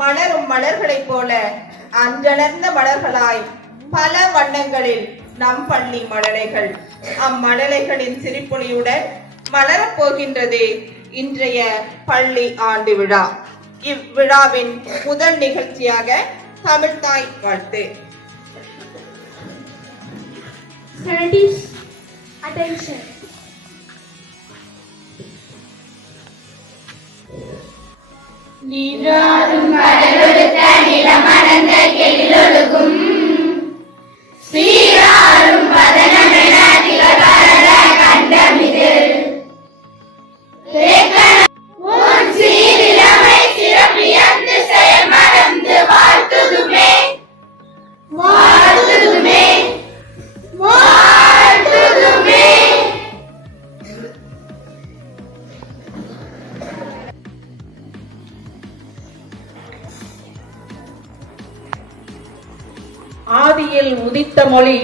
மலரும் மலர்களைப் போல அன்றளர்ந்த மலர்களாய் பல வண்ணங்களில் நம் பள்ளி மழலைகள். அம்மழலைகளின் சிரிப்பொலியுடன் மலரப் போகின்றது இன்றைய பள்ளி ஆண்டு விழா. இவ்விழாவின் முதல் நிகழ்ச்சியாக தமிழ்தாய் வாழ்த்து. Attention. நீராடும் கடலொடுத்த நிலமடந்த கெழிலொழுகும் சீராடும் பதனமென திகழ்வரத கண்டமிது உன் சீரிழமை சிறப்பியந்து செயல்மறந்து வாழ்த்துதுமே வாழ்த்துதுமே வாழ்த்துதுமே. ஆதியில் உதித்த மொழி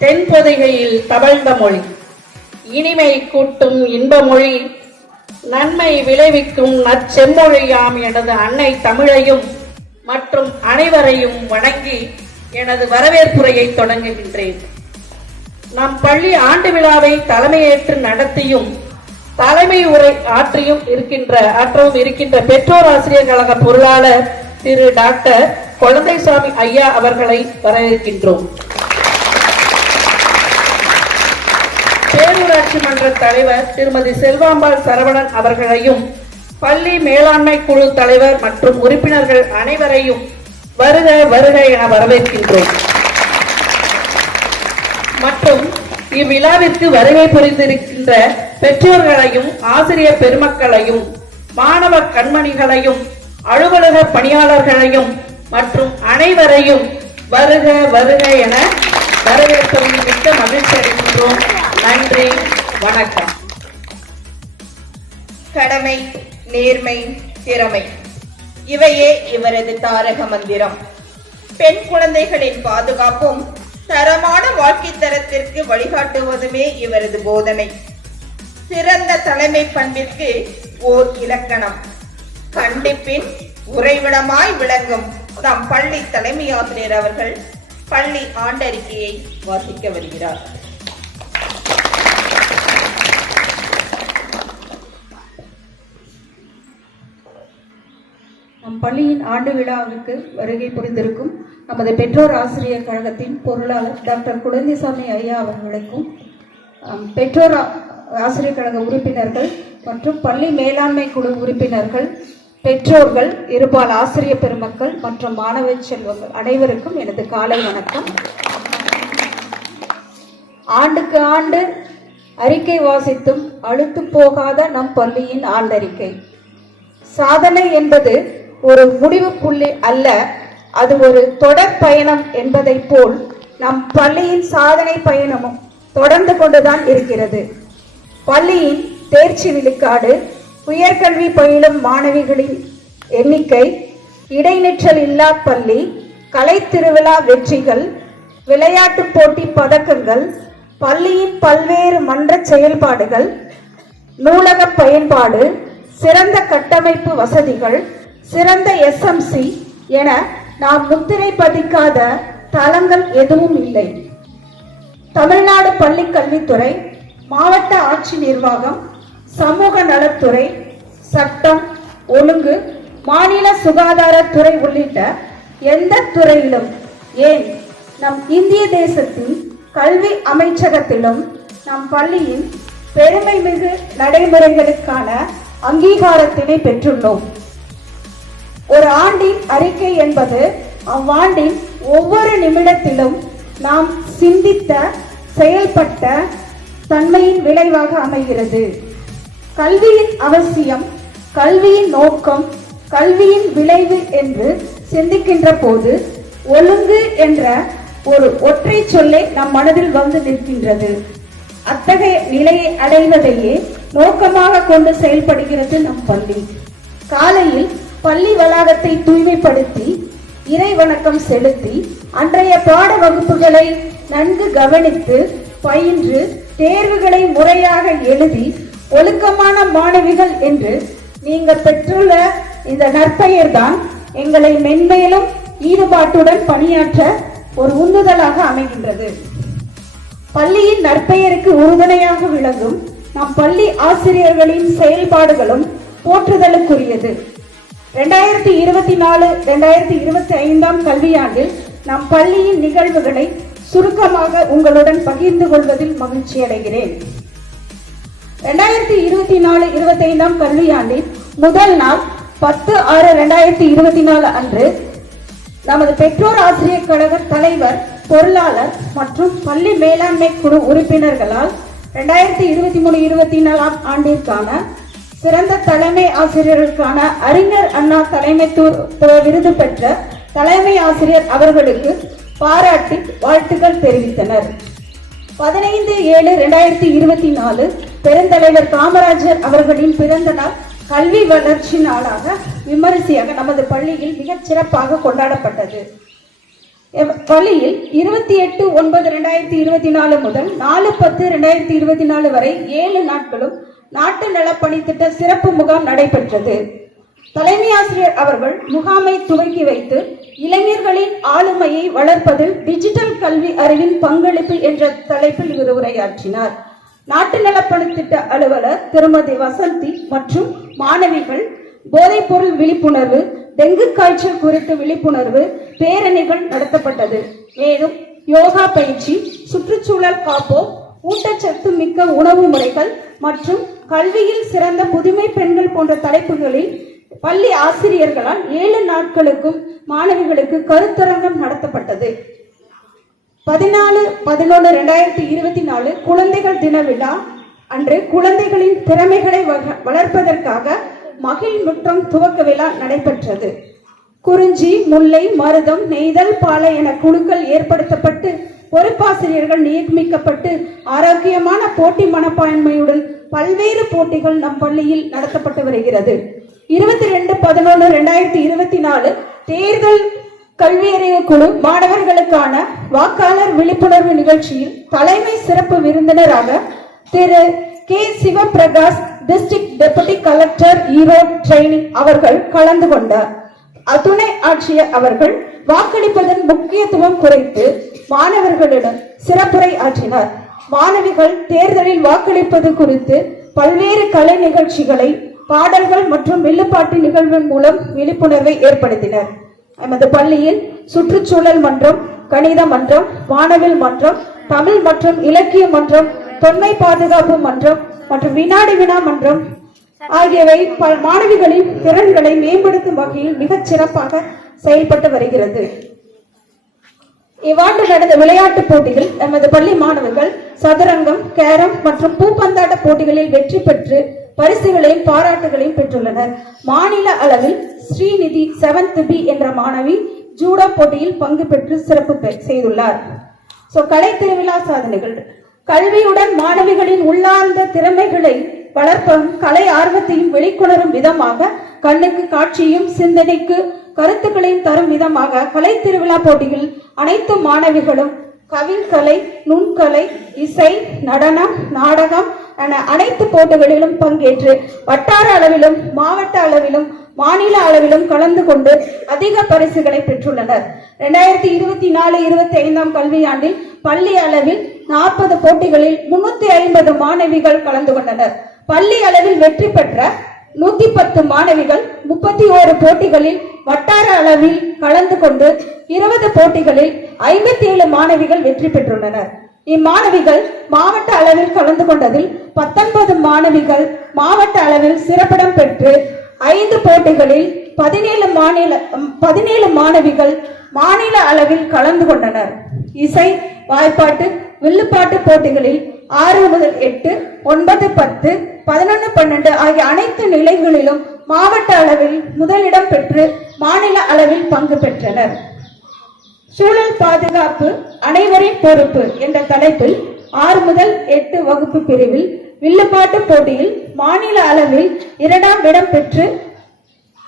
தென்பொதிகையில் தவழ்ந்த மொழி. இனிமை கூட்டும் இன்ப மொழி, நன்மை விளைவிக்கும் நற்செம்மொழியாம் எனது அன்னை தமிழையும் மற்றும் அனைவரையும் வணங்கி எனது வரவேற்புரையை தொடங்குகின்றேன். நம் பள்ளி ஆண்டு விழாவை தலைமையேற்று நடத்தியும் தலைமை உரை ஆற்றவும் இருக்கின்ற பெற்றோர் ஆசிரியர் கழக பொருளாளர் திரு டாக்டர் குழந்தைசாமி ஐயா அவர்களை வரவேற்கின்றோம். பேரூராட்சி மன்ற தலைவர் திருமதி செல்வாம்பாள் சரவணன் அவர்களையும் பள்ளி மேலாண்மை குழு தலைவர் மற்றும் உறுப்பினர்கள் அனைவரையும் வருக வருக என வரவேற்கின்றோம். மற்றும் இவ்விழாவிற்கு வருகை புரிந்திருக்கின்ற பெற்றோர்களையும் ஆசிரியர் பெருமக்களையும் மாணவ கண்மணிகளையும் அலுவலக பணியாளர்களையும் மற்றும் அனைவரையும் வருக வருக என வரவேற்பதில் மிக்க மகிழ்ச்சி அடைகின்றோம். நன்றி, வணக்கம். கடமை, நேர்மை, திறமை இவையே இவரது தாரக மந்திரம். பெண் குழந்தைகளின் பாதுகாப்பும் தரமான வாழ்க்கை தரத்திற்கு வழிகாட்டுவதுமே இவரது போதனை. சிறந்த தலைமை பண்பிற்கு ஓர் இலக்கணம். கண்டிப்பின் உறைவிடமாய் விளங்கும் தம் பள்ளி தலைமை ஆசிரியர் அவர்கள் பள்ளி ஆண்டறிக்கையை வாசிக்க வருகிறார். நம் பள்ளியின் ஆண்டு விழாவிற்கு வருகை புரிந்திருக்கும் நமது பெற்றோர் ஆசிரியர் கழகத்தின் பொருளாளர் டாக்டர் குழந்தைசாமி ஐயா அவர்களுக்கும் பெற்றோர் ஆசிரியர் கழக உறுப்பினர்கள் மற்றும் பள்ளி மேலாண்மை குழு உறுப்பினர்கள், பெற்றோர்கள், இருபால் ஆசிரியர் பெருமக்கள் மற்றும் மாணவ செல்வங்கள் அனைவருக்கும் எனது காலை வணக்கம். ஆண்டுக்கு ஆண்டு அறிக்கை வாசித்தும் அழுத்து போகாத நம் பள்ளியின் ஆண்டறிக்கை. சாதனை என்பது ஒரு முடிவு புள்ளி அல்ல, அது ஒரு தொடர் பயணம் என்பதை போல் நம் பள்ளியின் சாதனை பயணமும் தொடர்ந்து கொண்டுதான் இருக்கிறது. பள்ளியின் தேர்ச்சி விழுக்காடு, உயர்கல்வி பயிலும் மாணவிகளின் எண்ணிக்கை, இடைநிற்றல் இல்லா பள்ளி, கலை திருவிழா வெற்றிகள், விளையாட்டு போட்டி பதக்கங்கள், பள்ளியின் பல்வேறு மன்ற செயல்பாடுகள், நூலக பயன்பாடு, சிறந்த கட்டமைப்பு வசதிகள், சிறந்த SMC என நாம் முத்திரை பதிக்காத தளங்கள் எதுவும் இல்லை. தமிழ்நாடு பள்ளி கல்வித்துறை, மாவட்ட ஆட்சி நிர்வாகம், சமூக நலத்துறை, சட்டம் ஒழுங்கு, மாநில சுகாதாரத்துறை உள்ளிட்ட எந்த துறையிலும், ஏன் நம் இந்திய தேசத்தின் கல்வி அமைச்சகத்திலும் நம் பள்ளியின் பெருமை மிகு நடைமுறைகளுக்கான அங்கீகாரத்தினை பெற்றுள்ளோம். ஒரு ஆண்டின் அறிக்கை என்பது அவ்வாண்டின் ஒவ்வொரு நிமிடத்திலும் நாம் சிந்தித்த, செயல்பட்ட தன்மையின் விளைவாக அமைகிறது. கல்வியின் அவசியம், கல்வியின் நோக்கம், கல்வியின் விளைவு என்று சிந்திக்கின்ற போது ஒழுங்கு என்ற ஒரு ஒற்றை சொல்லை நம் மனதில் வந்து நிற்கின்றது. அத்தகைய நிலையை அடைவதையே நோக்கமாக கொண்டு செயல்படுகிறது நம் பள்ளி. காலையில் பள்ளி வளாகத்தை தூய்மைப்படுத்தி இறை வணக்கம் செலுத்தி அன்றைய பாட வகுப்புகளை நன்கு கவனித்து பயின்று தேர்வுகளை முறையாக எழுதி ஒழுக்கமான மாணவிகள் என்று நீங்கள் பெற்றுள்ள இந்த நற்பெயர் தான் எங்களை மென்மேலும் ஈடுபாட்டுடன் பணியாற்ற ஒரு உந்துதலாக அமைகின்றது. பள்ளியின் நற்பெயருக்கு உறுதுணையாக விளங்கும் நம் பள்ளி ஆசிரியர்களின் செயல்பாடுகளும் போற்றுதலுக்குரியது. 2024-2025 கல்வியாண்டில் நம் பள்ளியின் நிகழ்வுகளை சுருக்கமாக உங்களுடன் பகிர்ந்து கொள்வதில் மகிழ்ச்சி அடைகிறேன். 2024-25 கல்வியாண்டில் முதல் நாள் 10/6/2024 அன்று நமது பெற்றோர் ஆசிரியர் கழக தலைவர், பொருளாளர் மற்றும் பள்ளி மேலாண்மை குழு உறுப்பினர்களால் 2023-24 ஆண்டிற்கான சிறந்த தலைமை ஆசிரியர்களுக்கான அறிஞர் அண்ணா தலைமைத்துவ விருது பெற்ற தலைமை ஆசிரியர் அவர்களுக்கு பாராட்டி வாழ்த்துக்கள் தெரிவித்தனர். 15/7/2024 பெருந்தலைவர் காமராஜர் அவர்களின் பிறந்த நாள் கல்வி வளர்ச்சி நாளாக விமரிசையாக நமது பள்ளியில் மிகச் சிறப்பாக கொண்டாடப்பட்டது. பள்ளியில் 28/9/2024 முதல் 4/10/2024 வரை 7 நாட்களும் நாட்டு நலப்பணி திட்ட சிறப்பு முகாம் நடைபெற்றது. தலைமை ஆசிரியர் அவர்கள் முகாமை துவக்கி வைத்து இளைஞர்களின் ஆளுமையை வளர்ப்பதில் டிஜிட்டல் கல்வி அறிவின் பங்களிப்பு என்ற தலைப்பில் உரையாற்றினார். நாட்டு நலப்பணி திட்ட அலுவலர் திருமதி வசந்தி மற்றும் மாணவிகள் போதைப்பொருள் விழிப்புணர்வு, டெங்கு காய்ச்சல் குறித்து விழிப்புணர்வு பேரணிகள் நடத்தப்பட்டது. மேலும் யோகா பயிற்சி, சுற்றுச்சூழல் காப்போம், ஊட்டச்சத்து மிக்க உணவு முறைகள் மற்றும் கல்வியில் சிறந்த புதுமை பெண்கள் போன்ற தலைப்புகளில் பள்ளி ஆசிரியர்களால் 7 நாட்களுக்கும் மாணவிகளுக்கு கருத்தரங்கம் நடத்தப்பட்டது. 14/11/2024 குழந்தைகள் தின விழா அன்று குழந்தைகளின் திறமைகளை வளர்ப்பதற்காக மகிழ் முற்றம் துவக்க விழா நடைபெற்றது. குறிஞ்சி, முல்லை, மருதம், நெய்தல், பாலை என குழுக்கள் ஏற்படுத்தப்பட்டு பொறுப்பாசிரியர்கள் நியமிக்கப்பட்டு ஆரோக்கியமான போட்டி மனப்பான்மையுடன் பல்வேறு போட்டிகள் நம் பள்ளியில் நடத்தப்பட்டு வருகிறது. 22/11/2024 தேர்தல் கல்வியறிவு குழு மாணவர்களுக்கான வாக்காளர் விழிப்புணர்வு நிகழ்ச்சியில் தலைமை சிறப்பு விருந்தினராக Thiru K. Sivaprakash, district deputy collector, Erode training அவர்கள் கலந்து கொண்டார். துணை ஆட்சியர் அவர்கள் வாக்களிப்பதன் முக்கியத்துவம் குறித்து மாணவர்களிடம் சிறப்புரை ஆற்றினார். மாணவிகள் தேர்தலில் வாக்களிப்பது குறித்து பல்வேறு கலை நிகழ்ச்சிகளை, பாடல்கள் மற்றும் வில்லுப்பாட்டு நிகழ்வின் மூலம் விழிப்புணர்வை ஏற்படுத்தினர். நமது பள்ளியில் சுற்றுச்சூழல் மன்றம், கணித மன்றம், வானவில் மன்றம், தமிழ் மற்றும் இலக்கிய மன்றம், தொன்மை பாதுகாப்பு மன்றம் மற்றும் வினாடி வினா மன்றம் ஆகியவை மாணவிகளின் திறன்களை மேம்படுத்தும் வகையில் மிகச் சிறப்பாக செயல்பட்டு வருகிறது. இவ்வாண்டு நடந்த விளையாட்டுப் போட்டிகள் நமது பள்ளி மாணவர்கள் சதுரங்கம், கேரம் மற்றும் பூப்பந்தாட்ட போட்டிகளில் வெற்றி பெற்று பரிசுகளையும் பாராட்டுகளையும் பெற்றுள்ளனர். மாநில அளவில் ஸ்ரீநிதி 7th B என்ற மாணவி ஜூடோ போட்டியில் பங்கு பெற்று சிறப்பு செய்துள்ளார். கலை திருவிழா சாதனைகள். கல்வியுடன் மாணவிகளின் உள்ளார்ந்த திறமைகளை வளர்ப்பதும் கலை ஆர்வத்தையும் வெளிக்கொணரும் விதமாக கண்ணுக்கு காட்சியும் சிந்தனைக்கு கருத்துக்களையும் தரும் விதமாக கலை திருவிழா போட்டிகள் அனைத்து மாணவிகளும் கவின்கலை, நுண்கலை, இசை, நடனம், நாடகம் என அனைத்து போட்டிகளிலும் பங்கேற்று வட்டார அளவிலும் மாவட்ட அளவிலும் மாநில அளவிலும் கலந்து கொண்டு அதிக பரிசுகளை பெற்றுள்ளனர். 2024-25 கல்வியாண்டில் பள்ளி அளவில் 40 போட்டிகளில் 350 மாணவிகள் கலந்து கொண்டனர். பள்ளி அளவில் வெற்றி பெற்ற 110 மாணவிகள் 31 போட்டிகளில் வட்டார அளவில் கலந்து கொண்டு 20 போட்டிகளில் 57 மாணவிகள் வெற்றி பெற்றுள்ளனர். இம்மாணவிகள் மாவட்ட அளவில் கலந்து கொண்டதில் 19 மாணவிகள் மாவட்ட அளவில் சிறப்பிடம் பெற்று 5 போட்டிகளில் 17 மாணவிகள் மாநில அளவில் கலந்து கொண்டனர். இசை, வாய்ப்பாட்டு, வில்லுப்பாட்டு போட்டிகளில் 6 முதல் 8, 9, 10, 11, 12 ஆகிய அனைத்து நிலைகளிலும் மாவட்ட அளவில் முதலிடம் பெற்று மாநில அளவில் பங்கு பெற்றனர். சூழல் பாதுகாப்பு அனைவரின் பொறுப்பு என்ற தலைப்பில் 6 முதல் 8 வகுப்பு பிரிவில் வில்லுப்பாட்டு போட்டியில் மாநில அளவில் 2ஆம் இடம் பெற்று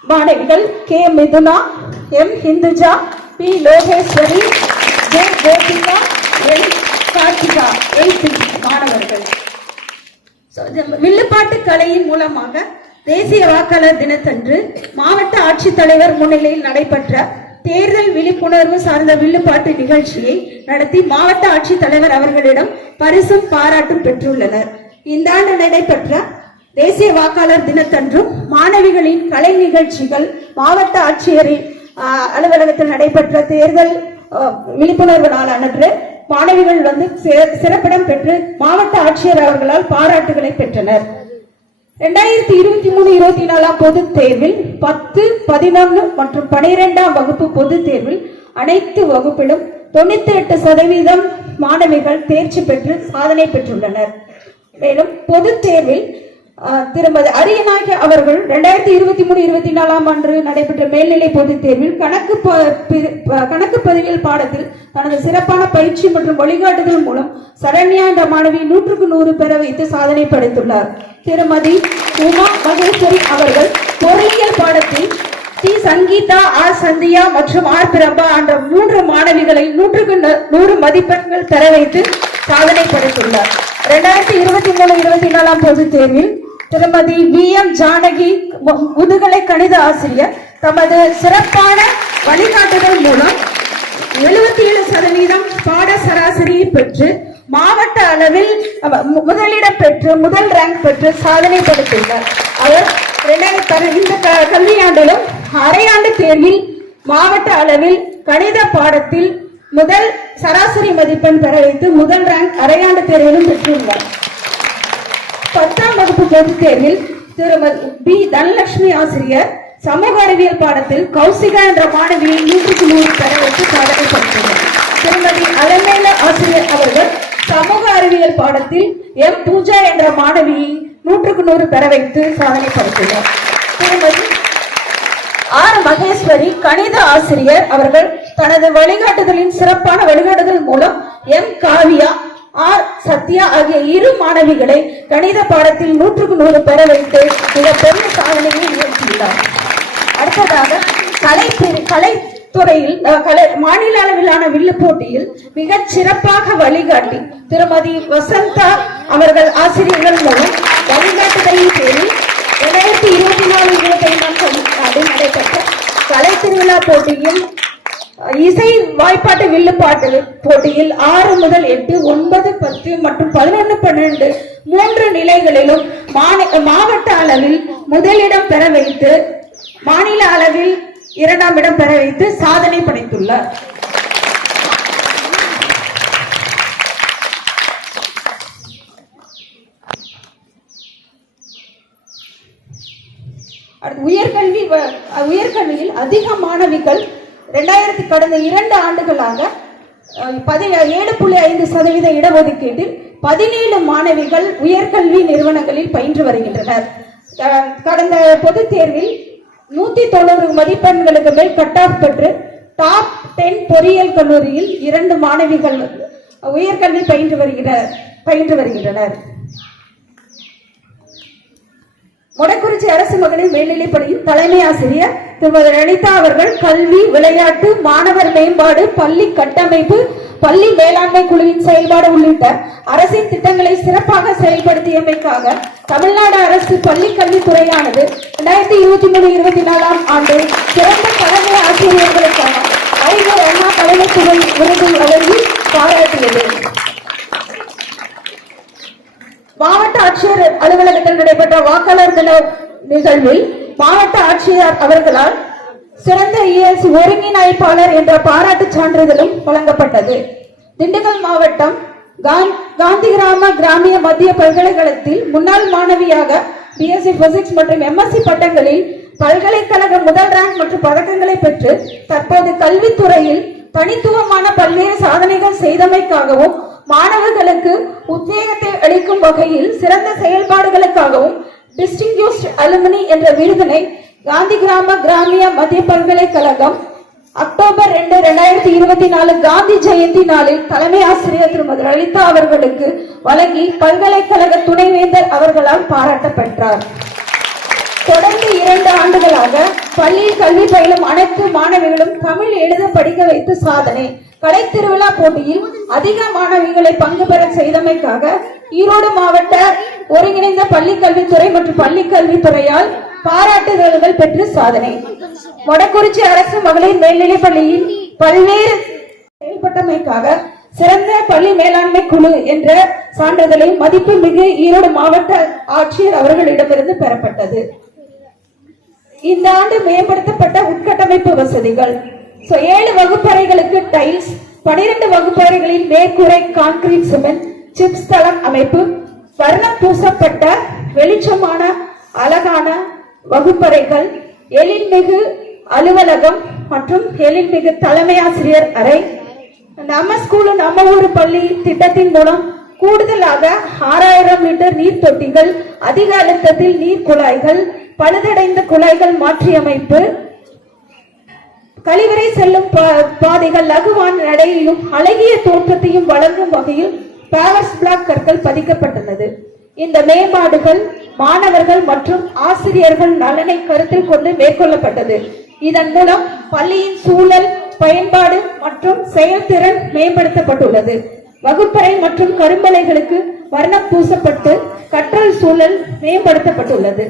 மாணவிகள் K. Mithuna, M. Hinduja, P. Lokeshwari, J. Gopika, L. Karthika 8 மாணவர்கள். வில்லுப்பாட்டு கலையின் மூலமாக தேசிய வாக்காளர் தினத்தன்று மாவட்ட ஆட்சித்தலைவர் முன்னிலையில் நடைபெற்ற தேர்தல் விழிப்புணர்வு சார்ந்த வில்லுப்பாட்டு நிகழ்ச்சியை நடத்தி மாவட்ட ஆட்சித்தலைவர் அவர்களிடம் பரிசும் பாராட்டும் பெற்றுள்ளனர். இந்த ஆண்டு நடைபெற்ற தேசிய வாக்காளர் தினத்தன்றும் மாணவிகளின் கலை நிகழ்ச்சிகள், மாவட்ட ஆட்சியரின் அலுவலகத்தில் நடைபெற்ற தேர்தல் விழிப்புணர்வு நாள் அன்று மாணவிகள் சிறப்பிடம் பெற்று மாவட்ட ஆட்சியர் அவர்களால் பாராட்டுகளை பெற்றனர். 2023-24 பொதுத் தேர்வில் 10, 11 மற்றும் 12ஆம் வகுப்பு பொதுத் தேர்வில் அனைத்து வகுப்பிலும் 98% மாணவிகள் தேர்ச்சி பெற்று சாதனை பெற்றுள்ளனர். மேலும் பொதுத் தேர்வில் திருமதி அரியநாயகி அவர்கள் 2023-24 ஆண்டு நடைபெற்ற மேல்நிலை பொதுத் தேர்வில் கணக்கு பதிவியல் பாடத்தில் தனது சிறப்பான பயிற்சி மற்றும் வழிகாட்டுதல் மூலம் சரண்யா என்ற மாணவி 100க்கு 100 பெற வைத்து சாதனை படைத்துள்ளார். திருமதி உமா மகேஸ்வரி அவர்கள் பொருளியல் பாடத்தில் டி சங்கீதா, ஆர் சந்தியா மற்றும் ஆர் பிரபா என்ற 3 மாணவிகளை 100க்கு 100 மதிப்பெண்கள் பெற வைத்து சாதனை படைத்துள்ளார். 2023-24 பொதுத் தேர்வில் திருமதி VM ஜானகி முதுகலை கணித ஆசிரியர் தமது சிறப்பான வழிகாட்டுதல் மூலம் 77% பாட சராசரியை பெற்று மாவட்ட அளவில் முதலிடம் பெற்று முதல் ரேங்க் பெற்று சாதனை படைத்துள்ளார். அவர் இந்த கல்வியாண்டிலும் அரையாண்டு தேர்வில் மாவட்ட அளவில் கணித பாடத்தில் முதல் சராசரி மதிப்பெண் பெற வைத்து முதல் ரேங்க் அரையாண்டு தேர்விலும் பெற்றுள்ளார். 10ஆம் வகுப்பு பொதுத் தேர்வில் திருமதி பி தனலட்சுமி ஆசிரியர் சமூக அறிவியல் பாடத்தில் கௌசிகா என்ற மாணவியை 100க்கு 100 பெற வைத்து சாதனை படைத்துள்ளார். திருமதி அலமேல ஆசிரியர் அவர்கள் சமூக அறிவியல் பாடத்தில் எம் பூஜா என்ற மாணவியை 100க்கு 100 பெற வைத்து சாதனை படைத்துள்ளார். திருமதி ஆர் மகேஸ்வரி கணித ஆசிரியர் அவர்கள் தனது வழிகாட்டுதலின் சிறப்பான வழிகாட்டுதல் மூலம் எம் காவியா, ஆர் சத்யா ஆகிய 2 மாணவிகளை கணித பாடத்தில் 100க்கு 100 பெற வைத்து மிகப்பெரிய சாதனையை நிகழ்த்தியுள்ளார். அடுத்ததாக கலைத்துறையில் மாநில அளவிலான வில்லு போட்டியில் மிகச் சிறப்பாக வழிகாட்டி திருமதி வசந்தா அவர்கள் ஆசிரியர்கள் மூலம் வழிகாட்டுதலின் பேரில் 2024-25 நடைபெற்ற கலை திருவிழா போட்டியில் இசை வாய்ப்பாட்டு வில்லுப்பாட்டு போட்டியில் 6 முதல் 8, 9, 10 மற்றும் 11, 12 3 நிலைகளிலும் மாவட்ட அளவில் முதலிடம் பெற வைத்து மாநில அளவில் 2ஆம் இடம் பெற வைத்து சாதனை படைத்துள்ளார். உயர்கல்வியில் அதிக மாணவிகள் கடந்த 2 ஆண்டுகளாக 7.5% இடஒதுக்கீட்டில் 17 மாணவிகள் உயர்கல்வி நிறுவனங்களில் பயின்று வருகின்றனர். கடந்த பொதுத் தேர்வில் 190 மதிப்பெண்களுக்கு மேல் கட் ஆஃப் பெற்று டாப் 10 பொறியியல் கல்லூரியில் 2 மாணவிகள் உயர்கல்வி பயின்று வருகின்றனர். மொடக்குறிச்சி அரசு மகளிர் மேல்நிலைப்பள்ளியின் தலைமை ஆசிரியர் திருமதி லலிதா அவர்கள் கல்வி, விளையாட்டு, மாணவர் மேம்பாடு, பள்ளி கட்டமைப்பு, பள்ளி மேலாண்மை குழுவின் செயல்பாடு உள்ளிட்ட அரசின் திட்டங்களை சிறப்பாக செயல்படுத்தியமைக்காக தமிழ்நாடு அரசு பள்ளி கல்வித்துறையானது 2023-24 ஆண்டு சிறந்த தலைமை ஆசிரியர்களுக்கான அறிஞர் அண்ணா தலைமைத்துறை விருது வழங்கி பாராட்டியது. மாவட்ட ஆட்சியர் அலுவலகத்தில் நடைபெற்ற வாக்காளர் தின நிகழ்வில் மாவட்ட ஆட்சியர் அவர்களால் சிறந்த ELC ஒருங்கிணைப்பாளர் என்ற பாராட்டு சான்றிதழும் வழங்கப்பட்டது. திண்டுக்கல் மாவட்டம் காந்தி கிராமிய மத்திய பல்கலைக்கழகத்தில் முன்னாள் மாணவியாக BSc பிசிக்ஸ் மற்றும் MSc பட்டங்களில் பல்கலைக்கழக முதல் ரேங்க் மற்றும் பதக்கங்களை பெற்று தற்போது கல்வித்துறையில் தனித்துவமான பல்வேறு சாதனைகள் செய்தமைக்காகவும் மாணவர்களுக்கு உத்வேகத்தை அளிக்கும் வகையில் சிறந்த செயல்பாடுகளுக்காகவும் டிஸ்டிங்யூஸ்ட் அலுமினி என்ற விருதினை காந்தி கிராமிய மத்திய பல்கலைக்கழகம் அக்டோபர் 2, 2024 காந்தி ஜெயந்தி நாளில் தலைமை ஆசிரியர் திருமதி லலிதா அவர்களுக்கு வழங்கி பல்கலைக்கழக துணைவேந்தர் அவர்களால் பாராட்டப்பட்டார். தொடர்ந்து 2 ஆண்டுகளாக பள்ளியில் கல்வி பயிலும் அனைத்து மாணவிகளும் தமிழ் எழுத படிக்க வைத்து சாதனை. கலை திருவிழா போட்டியில் அதிக மாணவிகளை பங்கு பெற செய்தமைக்காக ஈரோடு மாவட்ட ஒருங்கிணைந்த பள்ளி கல்வித்துறை மற்றும் பள்ளி கல்வித்துறையால் பாராட்டுதல்கள் பெற்று சாதனை. மொடக்குறிச்சி அரசு மகளிர் மேல்நிலைப் பள்ளியில் பல்வேறு செயல்பட்டமைக்காக சிறந்த பள்ளி மேலாண்மை குழு என்ற சான்றிதழை மதிப்புமிகு ஈரோடு மாவட்ட ஆட்சியர் அவர்களிடமிருந்து பெறப்பட்டது. இந்த ஆண்டு மேம்படுத்தப்பட்ட உட்கட்டமைப்பு வசதிகள். 7 வகுப்பறைகளுக்கு டைல்ஸ், 12 வகுப்பறைகளில் மேற்கூரை கான்கிரீட் சிமெண்ட் சிப்ஸ் தளம் அமைப்பு, வர்ணம் பூசப்பட்ட வெளிச்சமான அழகான வகுப்பறைகள், எழில்மிகு அலுவலகம் மற்றும் எழில்மிகு தலைமை ஆசிரியர் அறை. நம்ம ஸ்கூலு நம்ம ஊர் பள்ளி திட்டத்தின் மூலம் கூடுதலாக 6000 லிட்டர் நீர் தொட்டிகள், அதிக அழுத்தத்தில் நீர் குழாய்கள், பழுதடைந்த குழாய்கள் மாற்றியமைப்பு, கழிவறை செல்லும் பாதைகள் லகுவான நடையையும் அழகிய தோற்றத்தையும் வழங்கும் வகையில் பேவர்ஸ் பிளாக் கற்கள் பதிக்கப்பட்டுள்ளது. இந்த மேம்பாடுகள் மாணவர்கள் மற்றும் ஆசிரியர்கள் நலனை கருத்தில் கொண்டு மேற்கொள்ளப்பட்டது. இதன் மூலம் பள்ளியின் சூழல் பயன்பாடு மற்றும் செயல்திறன் மேம்படுத்தப்பட்டுள்ளது. வகுப்பறை மற்றும் கரும்பலைகளுக்கு வர்ணம் பூசப்பட்டு கற்றல் சூழல் மேம்படுத்தப்பட்டுள்ளது.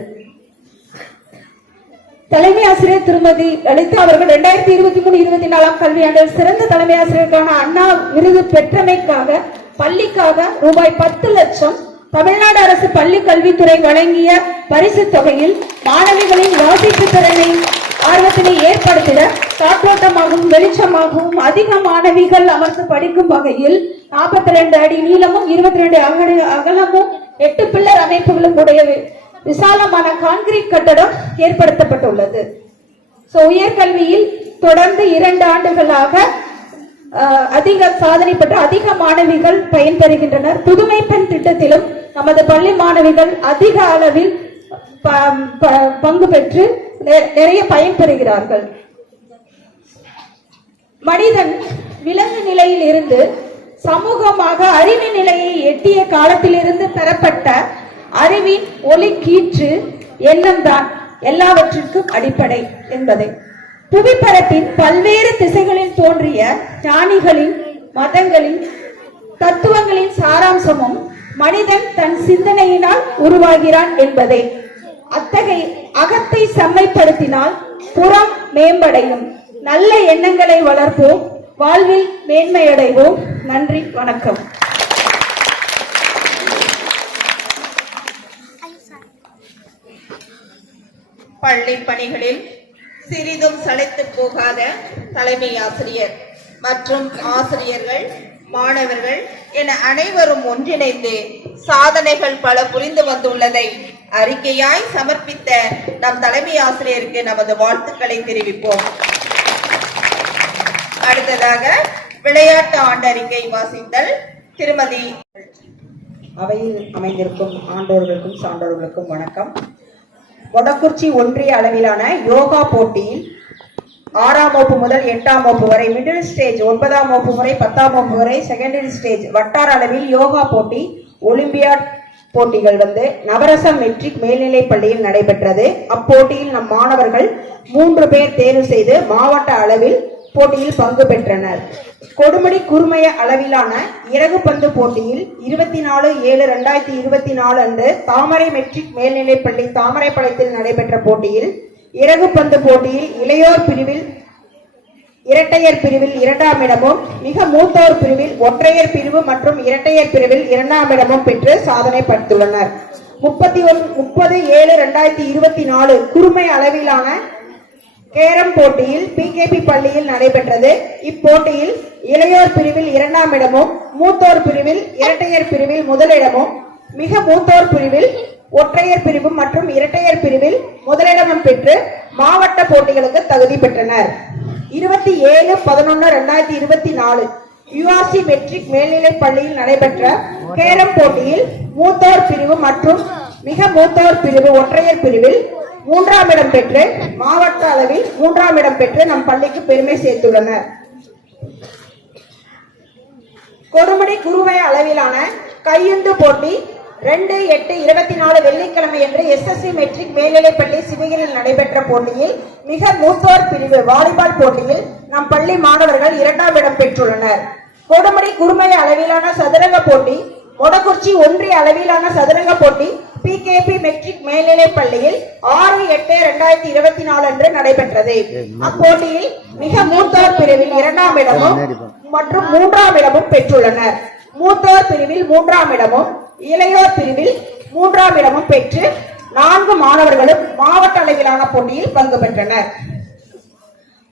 தலைமை ஆசிரியர் திருமதி லலிதா அவர்கள் 2023-24 கல்வியாண்டில் சிறந்த தலைமை ஆசிரியருக்கான அண்ணா விருது பெற்றமைக்காக பள்ளிக்காக ரூபாய் 10 லட்சம் தமிழ்நாடு அரசு பள்ளி கல்வித்துறை வழங்கிய பரிசு தொகையில் மாணவிகளின் வாசிப்பு திறனை ஆர்வத்தினை ஏற்படுத்திட காற்றோட்டமாகவும் வெளிச்சமாகவும் அதிக மாணவிகள் அமர்ந்து படிக்கும் வகையில் 42 அடி நீளமும் 22 அகலமும் 8 பில்லர் அமைப்புகளும் உடைய விசாலமான கான்கிரீட் கட்டடம் ஏற்படுத்தப்பட்டுள்ளது. உயர்கல்வியில் தொடர்ந்து 2 ஆண்டுகளாக அதிக சாதனை பெற்ற அதிக மாணவிகள் பயன்பெறுகின்றனர். புதுமை பெண் திட்டத்திலும் நமது பள்ளி மாணவிகள் அதிக அளவில் பங்கு பெற்று நிறைய பயன்பெறுகிறார்கள். மனிதன் விலங்கு நிலையில் இருந்து சமூகமாக அறிவு நிலையை எட்டிய காலத்திலிருந்து பெறப்பட்ட அறிவின் ஒளி கீற்று எண்ணம் தான் எல்லாவற்றிற்கும் அடிப்படை என்பதை புவிப்பரப்பின் பல்வேறு திசைகளில் தோன்றிய ஞானிகளின் மதங்களின் தத்துவங்களின் சாராம்சமும் மனிதன் தன் சிந்தனையினால் உருவாகிறான் என்பதை அத்தகைய அகத்தை செம்மைப்படுத்தினால் புறம் மேம்படையும். நல்ல எண்ணங்களை வளர்ப்போம், வாழ்வில் மேன்மையடைவோம். நன்றி, வணக்கம். பள்ளி பணிகளில் சிறிதும் சளைத்து போகாத தலைமை ஆசிரியர் மற்றும் ஆசிரியர்கள், மாணவர்கள் என அனைவரும் ஒன்றிணைந்து சாதனைகள் பல புரிந்து வந்துள்ளதை அறிக்கையாய் சமர்ப்பித்த நம் தலைமை ஆசிரியருக்கு நமது வாழ்த்துக்களை தெரிவிப்போம். அடுத்ததாக விளையாட்டு ஆண்டறிக்கை வாசித்தல் திருமதி. அவையில் அமைந்திருக்கும் ஆண்டோர்களுக்கும் சான்றோர்களுக்கும் வணக்கம். மொடக்குறிச்சி ஒன்றிய அளவிலான யோகா போட்டியில் 6ஆம் வகுப்பு முதல் 8ஆம் வகுப்பு வரை, மிடில் ஸ்டேஜ் 9ஆம் வகுப்பு வரை 10ஆம் வகுப்பு வரை, செகண்டரி ஸ்டேஜ் வட்டார அளவில் யோகா போட்டி ஒலிம்பியாட் போட்டிகள் நவரசம் மெட்ரிக் மேல்நிலை பள்ளியில் நடைபெற்றது. அப்போட்டியில் நம் மாணவர்கள் 3 பேர் தேர்வு செய்து மாவட்ட அளவில் போட்டியில் பங்கு பெற்றனர். கொடுமுடி குறுமைய அளவிலான இறகு பந்து போட்டியில் 24/7/2024 அன்று தாமரை மெட்ரிக் மேல்நிலைப் பள்ளி தாமரைப்பாளையத்தில் நடைபெற்ற போட்டியில் இறகு பந்து போட்டியில் இளையோர் பிரிவில் இரட்டையர் பிரிவில் 2ஆம் இடமும், மிக மூத்தோர் பிரிவில் ஒற்றையர் பிரிவு மற்றும் இரட்டையர் பிரிவில் 2ஆம் இடமும் பெற்று சாதனை படைத்துள்ளனர். 30/7/2024 குறுமை அளவிலான கேரம் போட்டியில் பிகேபி பள்ளியில் நடைபெற்றது. இப்போட்டியில் இளையோர் பிரிவில் 2ஆம் இடமும், மூத்தோர் பிரிவில் இரட்டையர் பிரிவில் முதலிடமும், மிக மூத்தோர் பிரிவில் ஒற்றையர் பிரிவு மற்றும் இரட்டையர் பிரிவில் முதலிடமும் பெற்று மாவட்ட போட்டிகளுக்கு தகுதி பெற்றனர். 27/11/2024 யுஆர்சி மெட்ரிக் மேல்நிலைப் பள்ளியில் நடைபெற்ற கேரம் போட்டியில் மூத்தோர் பிரிவு மற்றும் மிக மூத்தோர் பிரிவு ஒற்றையர் பிரிவில் 3ஆம் இடம் பெற்று மாவட்ட அளவில் 3ஆம் இடம் பெற்று நம் பள்ளிக்கு பெருமை சேர்த்துள்ளனர். கொடுமுடி குறுவை அளவிலான கையுந்து போட்டி 2/8/24 வெள்ளிக்கிழமை அன்று எஸ்எஸ்சி மெட்ரிக் மேல்நிலைப்பள்ளி சிவகிரியில் நடைபெற்ற போட்டியில் மிக மூத்தோர் பிரிவு வாலிபால் போட்டியில் நம் பள்ளி மாணவர்கள் 2ஆம் இடம் பெற்றுள்ளனர். கொடுமுடி குறுமை அளவிலான சதுரங்க போட்டி மொடக்குறிச்சி ஒன்றிய அளவிலான சதுரங்க போட்டி பிகேபி மெட்ரிக் மேல்நிலைப் பள்ளியில் 6/8/2024 அன்று நடைபெற்றது. அப்போட்டியில் மிக மூத்தோர் பிரிவில் 2ஆம் இடமும் மற்றும் 3ஆம் இடமும் பெற்றுள்ளனர். மூத்தோர் பிரிவில் 3ஆம் இடமும் இளையோர் பிரிவில் 3ஆம் இடமும் பெற்று 4 மாணவர்களும் மாவட்ட அளவிலான போட்டியில் பங்கு பெற்றனர்.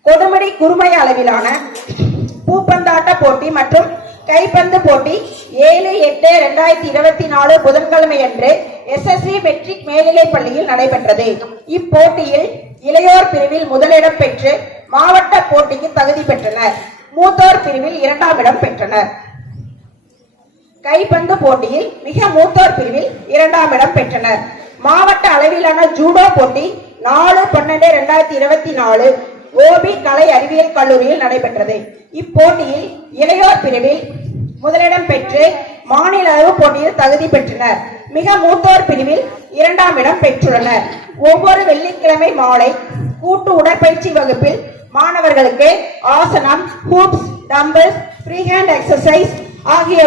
கொடுமுடி குறுமை அளவிலான பூப்பந்தாட்ட போட்டி மற்றும் கைப்பந்து போட்டி 7/8/2024 புதன்கிழமை அன்று SSV மெட்ரிக் மேல்நிலைப் பள்ளியில் நடைபெற்றது. இப்போட்டியில் இளையோர் பிரிவில் முதலிடம் பெற்று மாவட்ட போட்டிக்கு தகுதி பெற்றனர். மூத்தோர் பிரிவில் 2ஆம் இடம் பெற்றனர். கைப்பந்து போட்டியில் மிக மூத்தோர் பிரிவில் 2ஆம் இடம் பெற்றனர். மாவட்ட அளவிலான ஜூடோ போட்டி 4/12/2024 ஓபி கலை அறிவியல் கல்லூரியில் நடைபெற்றது. இப்போட்டியில் இளையோர் பிரிவில் முதலிடம் பெற்று மாநில அளவு போட்டியில் தகுதி பெற்றனர். மிக மூத்தோர் பிரிவில் 2ஆம் இடம் பெற்றுள்ளனர். ஒவ்வொரு வெள்ளிக்கிழமை மாலை கூட்டு உடற்பயிற்சி வகுப்பில் மாணவர்களுக்கு ஆசனம், hoops, dumbbells, free hand exercise ஆகிய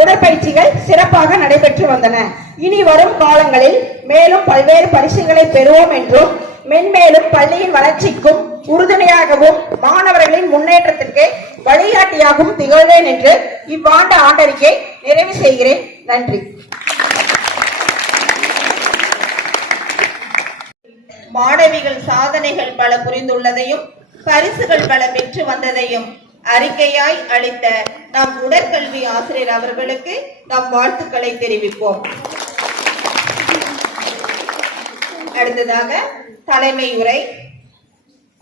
உடற்பயிற்சிகள் சிறப்பாக நடைபெற்று வந்தன. இனி வரும் காலங்களில் மேலும் பல்வேறு பரிசுகளை பெறுவோம் என்றும் மென்மேலும் பள்ளியின் வளர்ச்சிக்கும் உறுதுணையாகவும் மாணவர்களின் முன்னேற்றத்திற்கு வழிகாட்டியாகவும் திகழ்வேன் என்று இவ்வாண்டு ஆண்டறிக்கை நிறைவு செய்கிறேன். நன்றி. மாணவிகள் சாதனைகள் பல புரிந்துள்ளதையும் பரிசுகள் பல பெற்று வந்ததையும் அறிக்கையாய் அளித்த நம் உடற்கல்வி ஆசிரியர் அவர்களுக்கு நம் வாழ்த்துக்களை தெரிவிப்போம். அடுத்ததாக தலைமை உரை.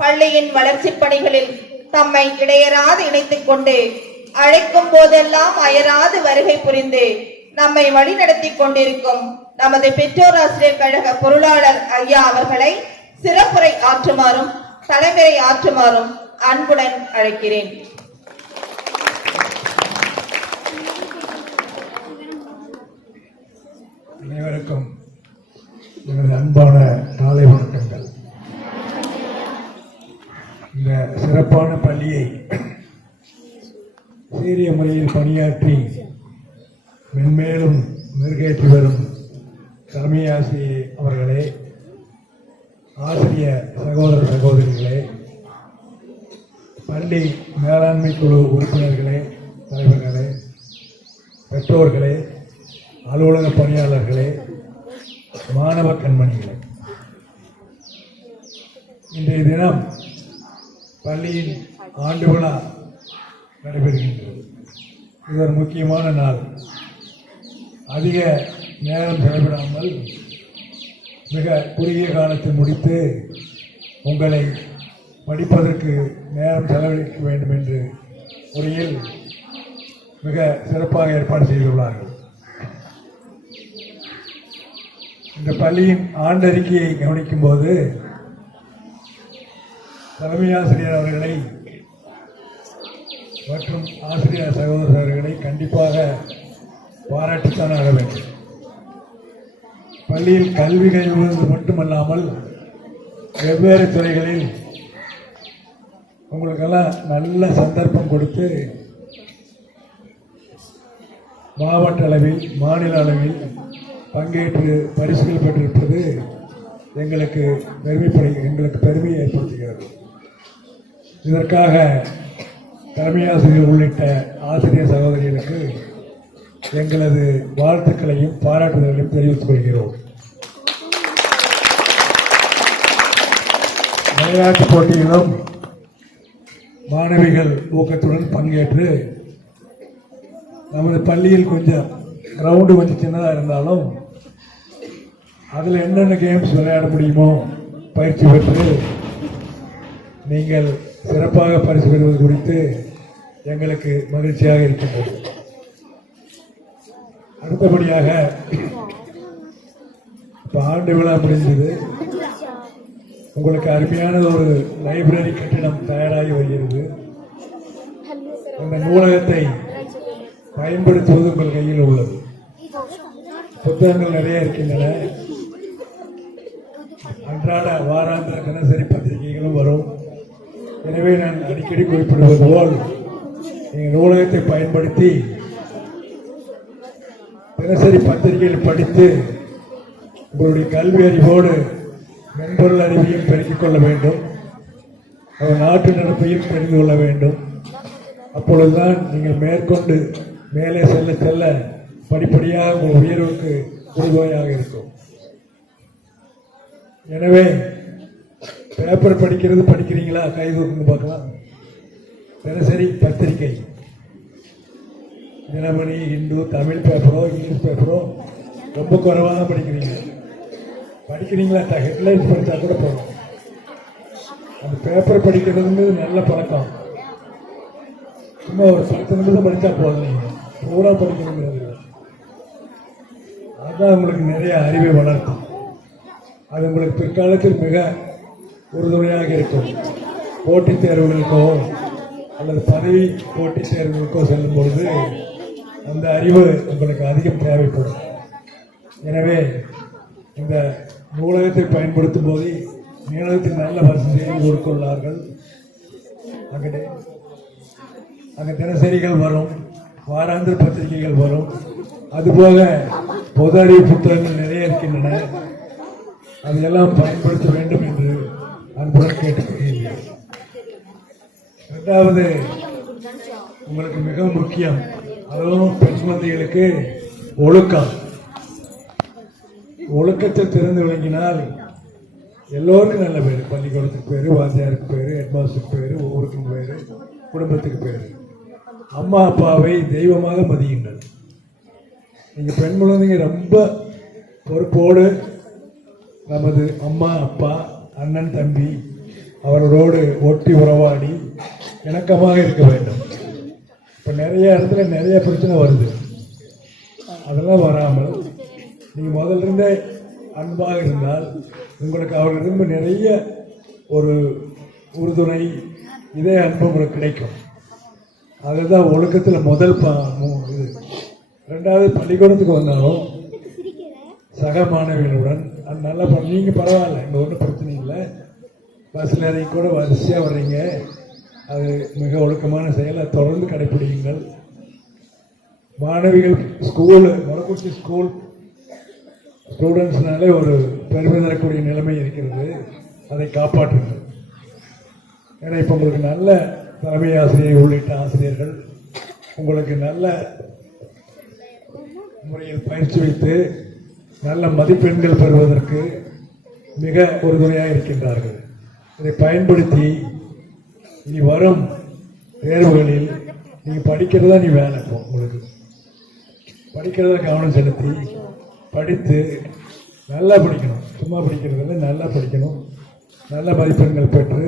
பள்ளியின் வளர்ச்சி பணிகளில் தம்மை இடையராது இணைத்துக் கொண்டு அழைக்கும் போதெல்லாம் அயராது வருகை புரிந்து நம்மை வழிநடத்தி கொண்டிருக்கும் நமது பெற்றோர் ஆசிரியர் கழக பொருளாளர் ஐயா அவர்களை சிறப்புரை ஆற்றுமாறும் தலைமை ஆற்றுமாறும் அன்புடன் அழைக்கிறேன். அனைவருக்கும் எனது அன்பான காலை வணக்கங்கள். இந்த சிறப்பான பள்ளியை சீரிய முறையில் பணியாற்றி மென்மேலும் மெருகேற்றி வரும் தலைமை ஆசிரியர் அவர்களே, ஆசிரிய சகோதர சகோதரிகளே, பள்ளி மேலாண்மை குழு உறுப்பினர்களே, தலைவர்களே, பெற்றோர்களே, அலுவலக பணியாளர்களே, மாணவ கண்மணிகளே, இன்றைய தினம் பள்ளியின் ஆண்டு விழா நடைபெறுகின்றது. இது ஒரு முக்கியமான நாள். அதிக நேரம் செலவிடாமல் மிக குறுகிய காலத்தில் முடித்து உங்களை படிப்பதற்கு நேரம் செலவழிக்க வேண்டும் என்று முறையில் மிக சிறப்பாக ஏற்பாடு செய்துள்ளார்கள். இந்த பள்ளியின் ஆண்டறிக்கையை கவனிக்கும் போது தலைமை ஆசிரியர் அவர்களை மற்றும் ஆசிரியர் சகோதரர்களை கண்டிப்பாக பாராட்டித்தான் ஆக வேண்டும். பள்ளியில் கல்வி கல்விவது மட்டுமல்லாமல் வெவ்வேறு துறைகளில் உங்களுக்கெல்லாம் நல்ல சந்தர்ப்பம் கொடுத்து மாவட்ட அளவில் மாநில அளவில் பங்கேற்று பரிசுகள் பெற்றிருப்பது எங்களுக்கு பெருமையை ஏற்படுத்துகிறது. இதற்காக தலைமை ஆசிரியர் உள்ளிட்ட ஆசிரியர் சகோதரிகளுக்கு எங்களது வாழ்த்துக்களையும் பாராட்டுதல்களையும் தெரிவித்துக் கொள்கிறோம். விளையாட்டுப் போட்டியிலும் மாணவிகள் ஊக்கத்துடன் பங்கேற்று நமது பள்ளியில் கொஞ்சம் கிரவுண்டு கொஞ்சம் சின்னதாக இருந்தாலும் அதில் என்னென்ன கேம்ஸ் விளையாட முடியுமோ பயிற்சி பெற்று நீங்கள் சிறப்பாக பரிசு பெறுவது குறித்து எங்களுக்கு மகிழ்ச்சியாக இருக்கின்றது. அடுத்தபடியாக இப்போ ஆண்டு விழா முடிந்தது. உங்களுக்கு அருமையான ஒரு லைப்ரரி கட்டிடம் தயாராகி வருகிறது. அந்த நூலகத்தை பயன்படுத்துவது உங்கள் கையில் உள்ளது. புத்தகங்கள் நிறைய இருக்கின்றன. அன்றாட வாராந்திர தினசரி பத்திரிகைகளும் வரும். எனவே நான் அடிக்கடி குறிப்பிடுவது போல் நீங்கள் நூலகத்தை பயன்படுத்தி தினசரி பத்திரிகையில் படித்து உங்களுடைய கல்வி அறிவோடு மென்பொருள் அறிவையும் பெருக்கிக் கொள்ள வேண்டும். அவர் நாட்டு நடப்பையும் தெரிந்து கொள்ள வேண்டும். அப்பொழுதுதான் நீங்கள் மேற்கொண்டு மேலே செல்ல செல்ல படிப்படியாக உங்கள் உயர்வுக்கு உறுதுணையாக இருக்கும். எனவே பேப்பர் படிக்கிறீங்களா? கை தூக்குங்க பார்க்கலாம். தினசரி பத்திரிகை, தினமணி, இந்து, தமிழ் பேப்பரோ இங்கிலீஷ் பேப்பரோ ரொம்ப குறைவாக தான் படிக்கிறீங்களா? ஹெட்லைன்ஸ் படித்தா கூட போதும். அந்த பேப்பர் படிக்கிறதுங்கிறது நல்ல பழக்கம். சும்மா ஒரு 10 நிமிஷம் படித்தா போதும். நீங்கள் பூரா படிக்கணுங்கிறது அதுதான் உங்களுக்கு நிறைய அறிவை வளர்த்தும். அது உங்களுக்கு பிற்காலத்தில் மிக உறுதுணையாக இருக்கும். போட்டித் தேர்வுகளுக்கோ அல்லது பதவி போட்டித் தேர்வுகளுக்கோ செல்லும் பொழுது அந்த அறிவு உங்களுக்கு அதிகம் தேவைப்படும். எனவே இந்த நூலகத்தை பயன்படுத்தும் போது நூலகத்தில் நல்ல வசதியை கொடுத்துள்ளார்கள். அங்கே தினசரிகள் வரும், வாராந்திர பத்திரிகைகள் வரும். அதுபோக பொது அறிவு புத்தகங்கள் நிறைய இருக்கின்றன. அதையெல்லாம் பயன்படுத்த வேண்டும் என்று அன்புடன் கேட்டுக்கொள்கிறேன். இரண்டாவது, உங்களுக்கு மிக முக்கியம், அதுவும் பெண் குழந்தைகளுக்கு ஒழுக்கம். ஒழுக்கத்தை திறந்து விளங்கினால் எல்லோரும் நல்ல பேர். பள்ளிக்கூடத்துக்கு பேர், வாத்தியாருக்கு பேர், ஹெட்மாஸ்டருக்கு பேர், ஒவ்வொருக்கும் பேர், குடும்பத்துக்கு பேர். அம்மா அப்பாவை தெய்வமாக மதியுங்கள். நீங்கள் பெண் குழந்தைங்க ரொம்ப பொறுப்போடு நமது அம்மா அப்பா அண்ணன் தம்பி அவர்களோடு ஒட்டி உறவாடி இணக்கமாக இருக்க வேண்டும். இப்போ நிறைய இடத்துல நிறைய பிரச்சனை வருது. அதெல்லாம் வராமல் நீங்கள் முதல்ல இருந்தே அன்பாக இருந்தால் உங்களுக்கு அவர்களிடம் நிறைய ஒரு உறுதுணை, இதே அன்பு உங்களுக்கு கிடைக்கும். அதுதான் ஒழுக்கத்தில் முதல் இது. ரெண்டாவது, பள்ளிக்கூடத்துக்கு வந்தாலும் சக மாணவிகளுடன் நல்லா நீங்கள் பரவாயில்ல, இங்கே ஒன்றும் பிரச்சனை இல்லை. பஸ்ஸில் இறங்கி கூட வரிசையாக வர்றீங்க, அது மிக ஒழுக்கமான செயலை தொடர்ந்து கடைப்பிடியுங்கள். மாணவிகள் ஸ்கூலு, மொடக்குறிச்சி ஸ்கூல் ஸ்டூடெண்ட்ஸ்னாலே ஒரு பெருமை தரக்கூடிய நிலைமை இருக்கிறது. அதை காப்பாற்றுங்கள். ஏன்னா இப்போ உங்களுக்கு நல்ல தலைமை ஆசிரியர் உள்ளிட்ட ஆசிரியர்கள் உங்களுக்கு நல்ல முறையில் பயிற்சி வைத்து நல்ல மதிப்பெண்கள் பெறுவதற்கு மிக உறுதுணையாக இருக்கின்றார்கள். இதை பயன்படுத்தி இனி வரும் தேர்வுகளில் நீங்கள் படிக்கிறதா நீ வேலை. இப்போ உங்களுக்கு படிக்கிறத கவனம் செலுத்தி படித்து நல்லா படிக்கணும். சும்மா படிக்கிறதில்ல, நல்லா படிக்கணும். நல்ல மதிப்பெண்கள் பெற்று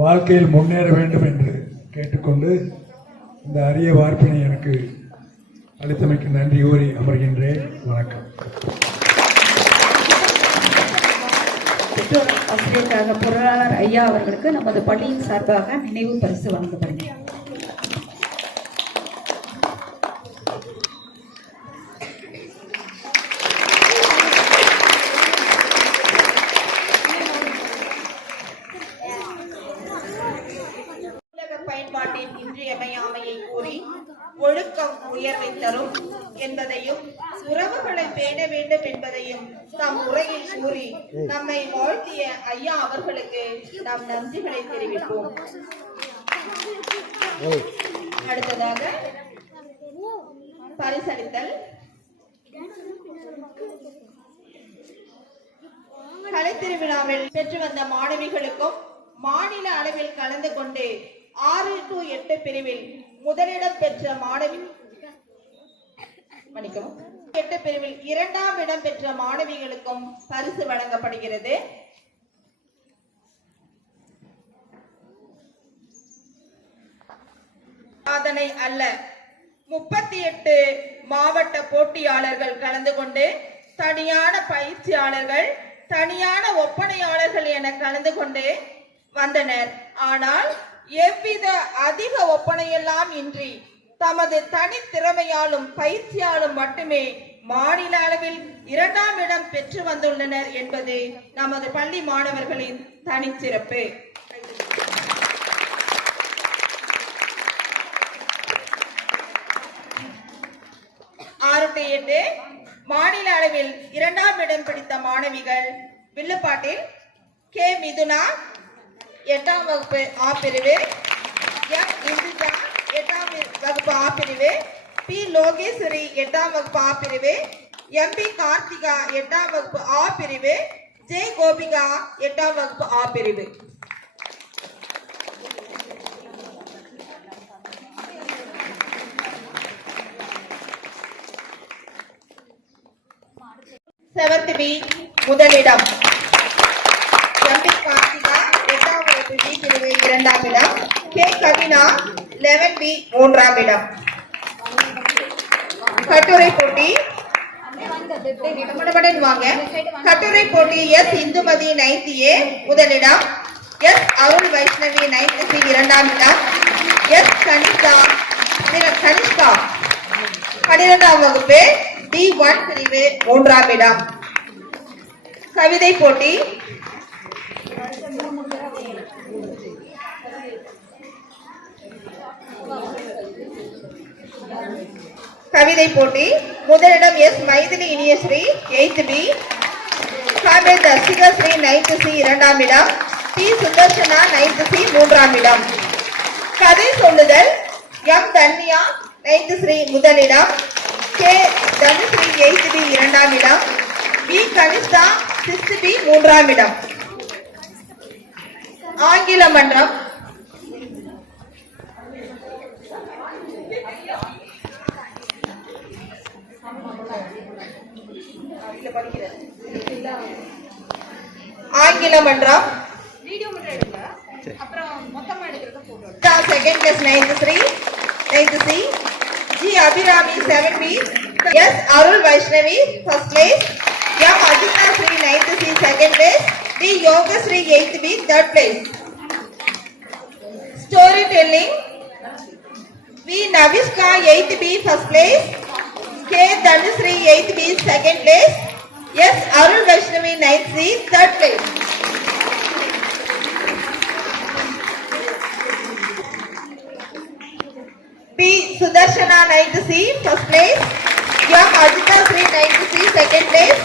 வாழ்க்கையில் முன்னேற வேண்டும் என்று கேட்டுக்கொண்டு இந்த அரிய வாய்ப்பினை எனக்கு அளித்தமைக்கு நன்றி கூறி அமர்கின்றேன். வணக்கம். பெற்றோர் ஆசிரியர் கழக பொருளாளர் ஐயா அவர்களுக்கு நமது பள்ளியின் சார்பாக நினைவு பரிசு வழங்கப்படுகிறது. பயன்பாட்டின் இன்றியமையாமையை கூறி ஒழுக்கம் உயர்வை தரும் என்பதையும் உறவுகளை பேண வேண்டும் என்பதையும் நம் உரையில் கூறி நம்மை வாழ்த்திய ஐயா அவர்களுக்கு நாம் நன்றிகளை தெரிவிப்போம். அடுத்ததாக பரிசளித்தல். கலைத்திருவிழாவில் பெற்று வந்த மாணவிகளுக்கும் மாநில அளவில் கலந்து கொண்டு 6 to 8 பிரிவில் முதலிடம் பெற்ற மாணவி 8 பிரிவில் 2ஆம் இடம் பெற்ற மாணவிகளுக்கும் பரிசு வழங்கப்படுகிறது. சாதனை அல்ல, 38 மாவட்ட போட்டியாளர்கள் கலந்து கொண்டு தனியான பயிற்சியாளர்கள், தனியான ஒப்பனையாளர்கள் என கலந்து கொண்டு வந்தனர். ஆனால் எவ்வித அதிக ஒப்பனையெல்லாம் இன்றி தமது தனித்திறமையாலும் பயிற்சியாலும் மட்டுமே மாநில அளவில் 2ஆம் இடம் பெற்று வந்துள்ளனர் என்பது நமது பள்ளி மாணவர்களின் தனிச்சிறப்பு. 6-8 மாநில அளவில் 2ஆம் இடம் பிடித்த மாணவிகள் வில்லுப்பாட்டில் கே மிதுனா 8ஆம் வகுப்பு ஆ பிரிவு, எம் இந்துஜா 8ஆம் வகுப்பு ஆ பிரிவு, பி லோகேஸ்வரி 8ஆம் வகுப்பு ஆ பிரிவு, எம்பி கார்த்திகா 8ஆம் வகுப்பு ஆ பிரிவு, ஜே கோபிகா 8ஆம் வகுப்பு ஆ பிரிவு. செவன்த் பி முதலிடம் எம்பி கார்த்திகா 8ஆம் வகுப்பு பி பிரிவு 2ஆம் இடம், கே கவினா 11 பி 3ஆம் இடம். கட்டுரை போட்டி வாங்க. கட்டுரை போட்டி எஸ் இந்துமதி 9th ஏ முதலிடம், S Arul Vaishnavi 9th C 2ஆம் இடம், எஸ் கனிஷ்கா 12ஆம் வகுப்பு D1 பிரிவு 3ஆம் இடம். கவிதை போட்டி கவிதை போட்டி முதலிடம் S Mythili Iniyasri 8th B, காமெல் தர்சிகஸ்ரீ 9th சி 2ஆம் இடம், டி சுதர்ஷனா 9th சி 3ஆம் இடம். கதை சொல்லுதல் எம் தன்யா 9th ஸ்ரீ முதலிடம், கே தனுஸ்ரீ 8th பி 2ஆம் இடம், பி கனிஷ்கா 6th பி 3ஆம் இடம். ஆங்கில மன்றம் ஆங்கில மன்றம் second class 9th Sri 9th C, G Abirami 7 B, S Arul Vaishnavi first place, M Ajitha Sri 9th C second place, D Yogasri 8th B third place. Story telling V Navishka 8th B first place, K Dhanusri 8th B second place, S Arul Vaishnavi 9th C third place. P Sudharshana 9th C first place, M Ajitha Sri 9th C second place.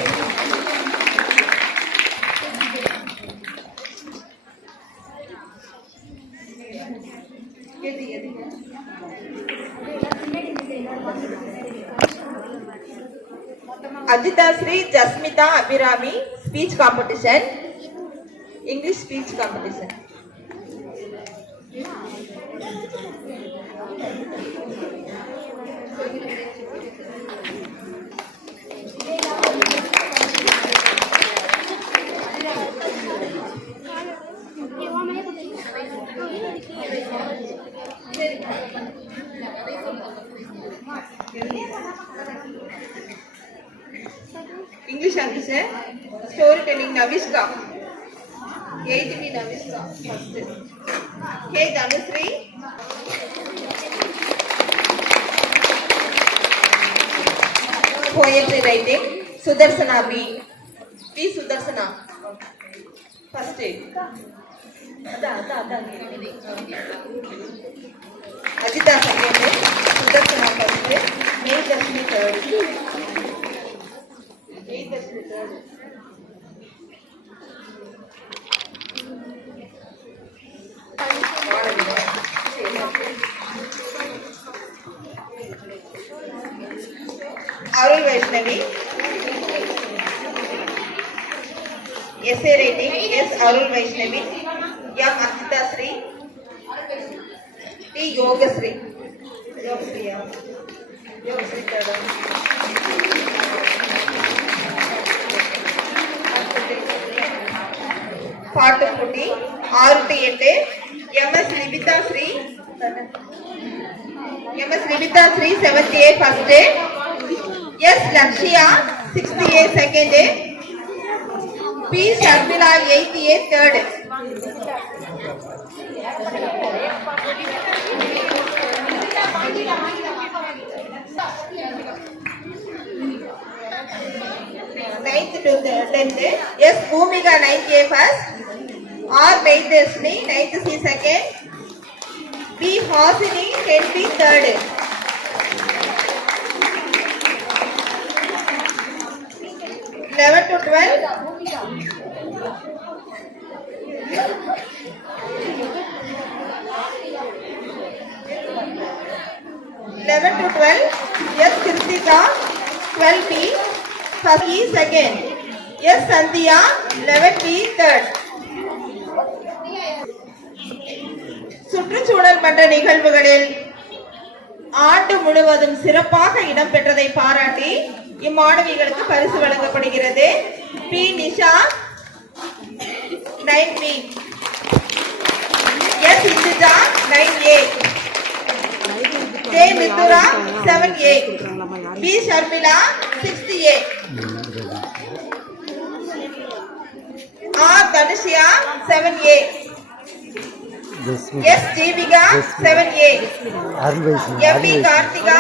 Ajitha Sri Jasmitha Abirami speech competition, English speech competition. English answer, storytelling Navishka, 8th B Navishka first, K Dhanusree, poetry writing, Sudarshana B Sudarshana first, Ajita second, Sudarshana first, May Darshini third. Arul Vaishnavi, essay rating yes Arul Vaishnavi, M Ajita Sri, T Yogasri பாட்டு போட்டி 6-8 MS Libitha Sri 7th A first, S Lakshiya 6th A second, P Sharmila 8th A third. Ninth to 10th, yes Bhumika 9th A first, R Maidashni 9th C second, B Hasini 10th B third. 11 to 12. To 12. Yes, Kritika. 12B. First E second. Yes, Sandhya. 11B third. சுற்றுச்சூழல் மன்ற நிகழ்வுகளில் ஆண்டு முழுவதும் சிறப்பாக இடம்பெற்றதை பாராட்டி இம்மாணவிகளுக்கு பரிசு வழங்கப்படுகிறது. P Nisha 9B. S Induja 9A. J Mithura 7A. P Sharmila 6A. R Dhanushiya 7A. S Jeevika 7A. MP Karthika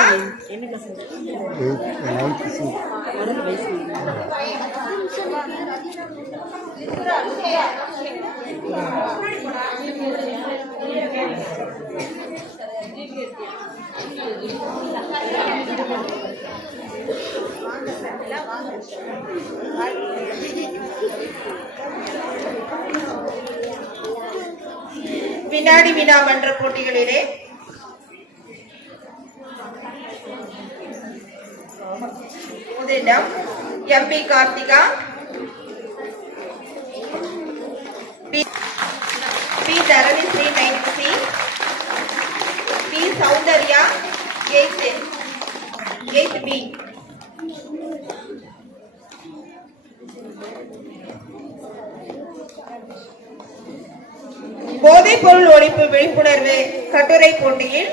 வினாடி வினா மன்ற போட்டிகளிலே முதலிடம் MP Karthika, P Dharani Sri 9C, P Soundarya 8B. போதைப் பொருள் ஒழிப்பு விழிப்புணர்வு கட்டுரை போட்டியில்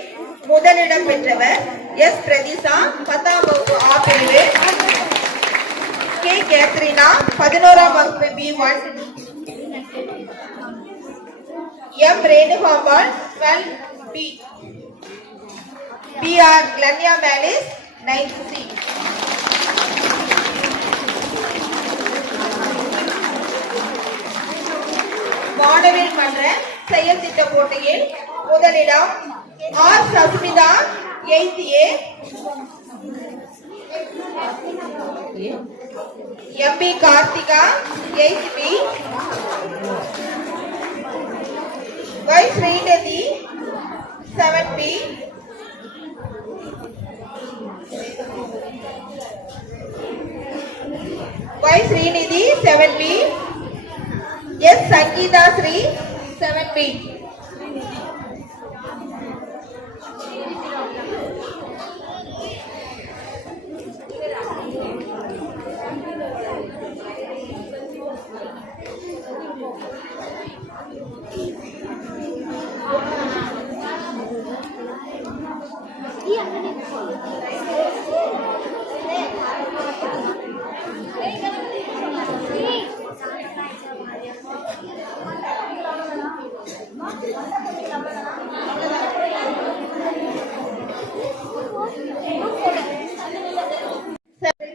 முதலிடம் பெற்றவர் எஸ் பிரதீசா 10ஆம் வகுப்பு ஆ பிரிவு, கே கேத்ரினா 11ஆம் வகுப்பு B1, M Renukambal 12B, P R கிளன்யா malice 9C. மாணவர் மன்ற செயல் திட்ட போட்டியில் முதலிடம் R Sasmita 8A, M P Karthika 8B, Y Srinidhi 7B, Y Srinidhi 7B, S Sangeetha Sri 7B.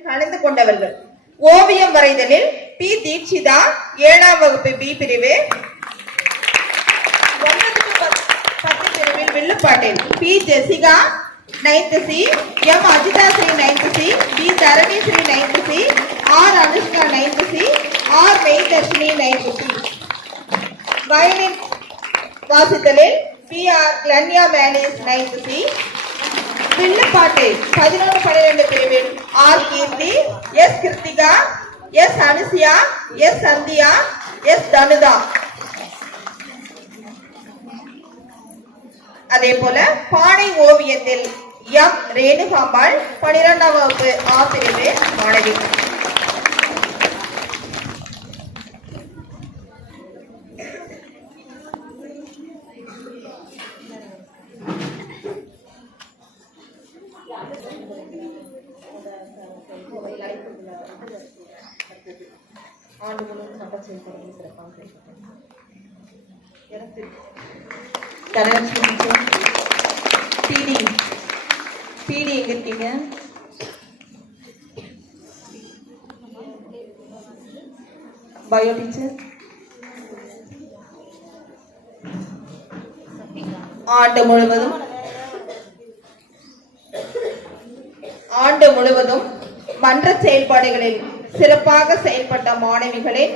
கலந்து கொண்டவர்கள் ஓவியம் வரைதலில் பி தீட்சிதா 7ஆம் வகுப்பு பி பிரிவு, 9 to 10 பிரிவில் வில்லுப்பாட்டில் P Jessica 9C, M Ajitha Sri 9C, P Dharani Sri 9C, R Anushka 9C, ஆர் மெய்தர்ஷினி 9C. வயலின் வாசித்தலில் பி ஆர் கிளன்யா மேலிஸ் 9C. வில்லுப்பாட்டை 11-12 பிரிவில் R Keerthi, S Kiruthika, S Anusiya, S Sandhiya, S Dhanutha. அதே போல பானை ஓவியத்தில் எம் ரேணுகாம்பாள் 12ஆம் வகுப்பு ஆ பிரிவு மாணவி. ஆண்டு முழுவதும் சம்பத் செயல்படுவது சிறப்பாக செயல்பட்டது. பிடி எங்க இருக்கீங்க? Bio teacher. ஆண்டு முழுவதும் மன்ற செயல்பாடுகளில் சிறப்பாக செயல்பட்ட மாணவிகளின்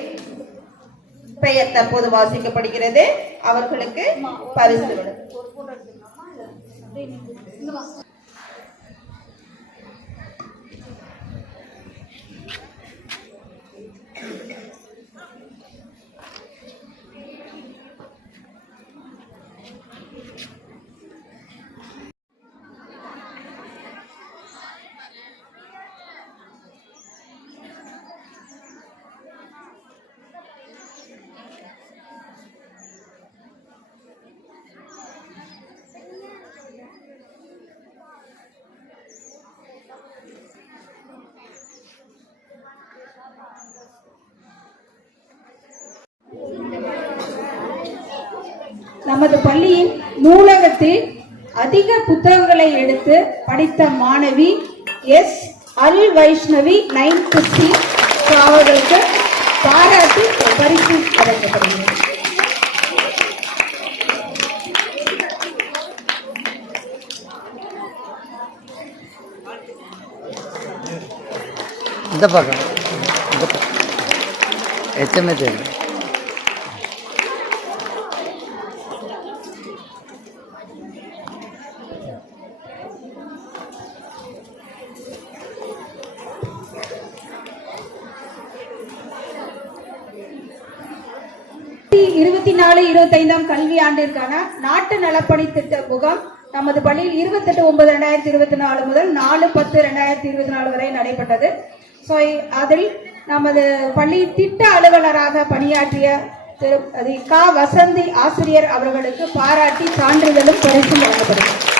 பெயர் தற்போது வாசிக்கப்படுகிறது. அவர்களுக்கு பரிசு நமது பள்ளியின் நூலகத்தில் அதிக புத்தகங்களை எடுத்து படித்த மாணவி எஸ் அல் வைஷ்ணவி 9th C அவர்களுக்கு பாராட்டு பரிசு வழங்கப்படுகிறது. இந்த பக்கம் எத்தனை பேர் இருபத்தி 24-25 கல்வி ஆண்டிற்கான நாட்டு நலப்பணி திட்ட முகாம் நமது பள்ளியில் 28/9/2024 முதல் 4/10/2024 வரை நடைபெற்றது. அதில் நமது பள்ளி திட்ட அலுவலராக பணியாற்றிய திரு க வசந்தி ஆசிரியர் அவர்களுக்கு பாராட்டி சான்றிதழும் பரிசும் வழங்கப்படுகிறது.